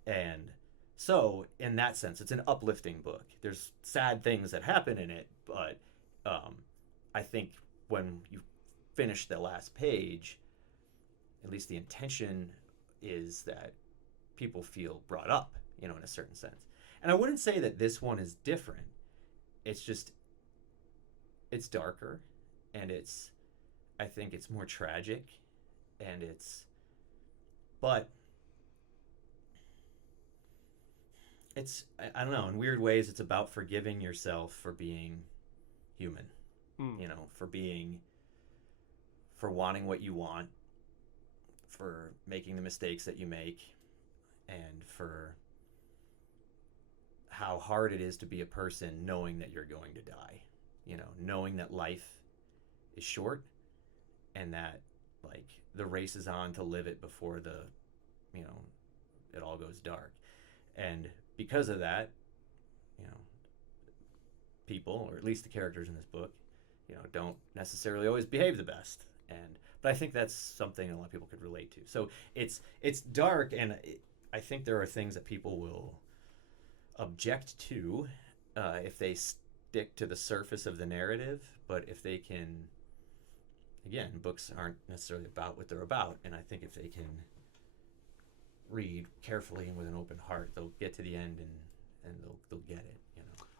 And so, in that sense, it's an uplifting book. There's sad things that happen in it, but I think when you finish the last page, at least the intention is that people feel brought up, in a certain sense. And I wouldn't say that this one is different. It's just, it's darker, and I think it's more tragic, and but I don't know, in weird ways, it's about forgiving yourself for being human, for wanting what you want, for making the mistakes that you make, and for how hard it is to be a person knowing that you're going to die, knowing that life is short and that, like, the race is on to live it before it all goes dark. And because of that, people, or at least the characters in this book, don't necessarily always behave the best. But I think that's something a lot of people could relate to. So it's dark, and I think there are things that people will object to if they stick to the surface of the narrative. But if they can, again, books aren't necessarily about what they're about, and I think if they can read carefully and with an open heart, they'll get to the end and they'll get it.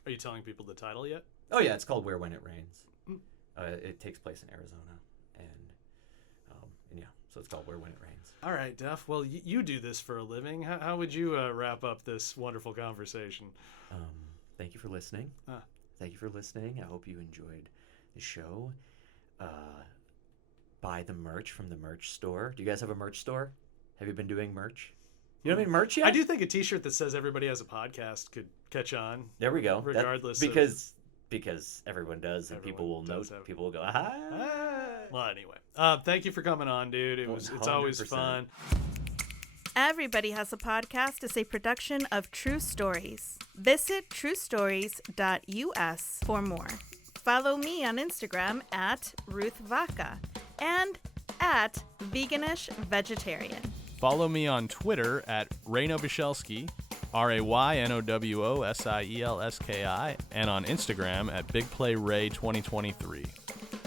Are you telling people the title yet? Oh yeah, it's called Where When It Rains. It takes place in Arizona, and yeah, so it's called Where When It Rains. All right, Duff. Well, you do this for a living. How would you wrap up this wonderful conversation? Thank you for listening. Thank you for listening. I hope you enjoyed the show. Buy the merch from the merch store. Do you guys have a merch store? Have you been doing merch? You don't have any merch yet? I do think a T-shirt that says "Everybody Has a Podcast" could catch on. There we go. Regardless, because everyone does, and people will note. People will go, ah. Well, anyway, thank you for coming on, dude. It's always fun. Everybody Has a Podcast is a production of True Stories. Visit truestories.us for more. Follow me on Instagram at Ruth Vaca and at Veganish Vegetarian. Follow me on Twitter at Rayno-Bichelski, RaynoBielski, and on Instagram at BigPlayRay2023.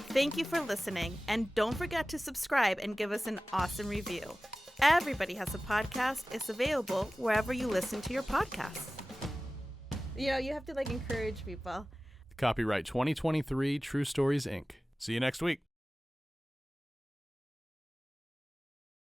Thank you for listening, and don't forget to subscribe and give us an awesome review. Everybody Has a Podcast is available wherever you listen to your podcasts. You have to encourage people. Copyright 2023 True Stories, Inc. See you next week.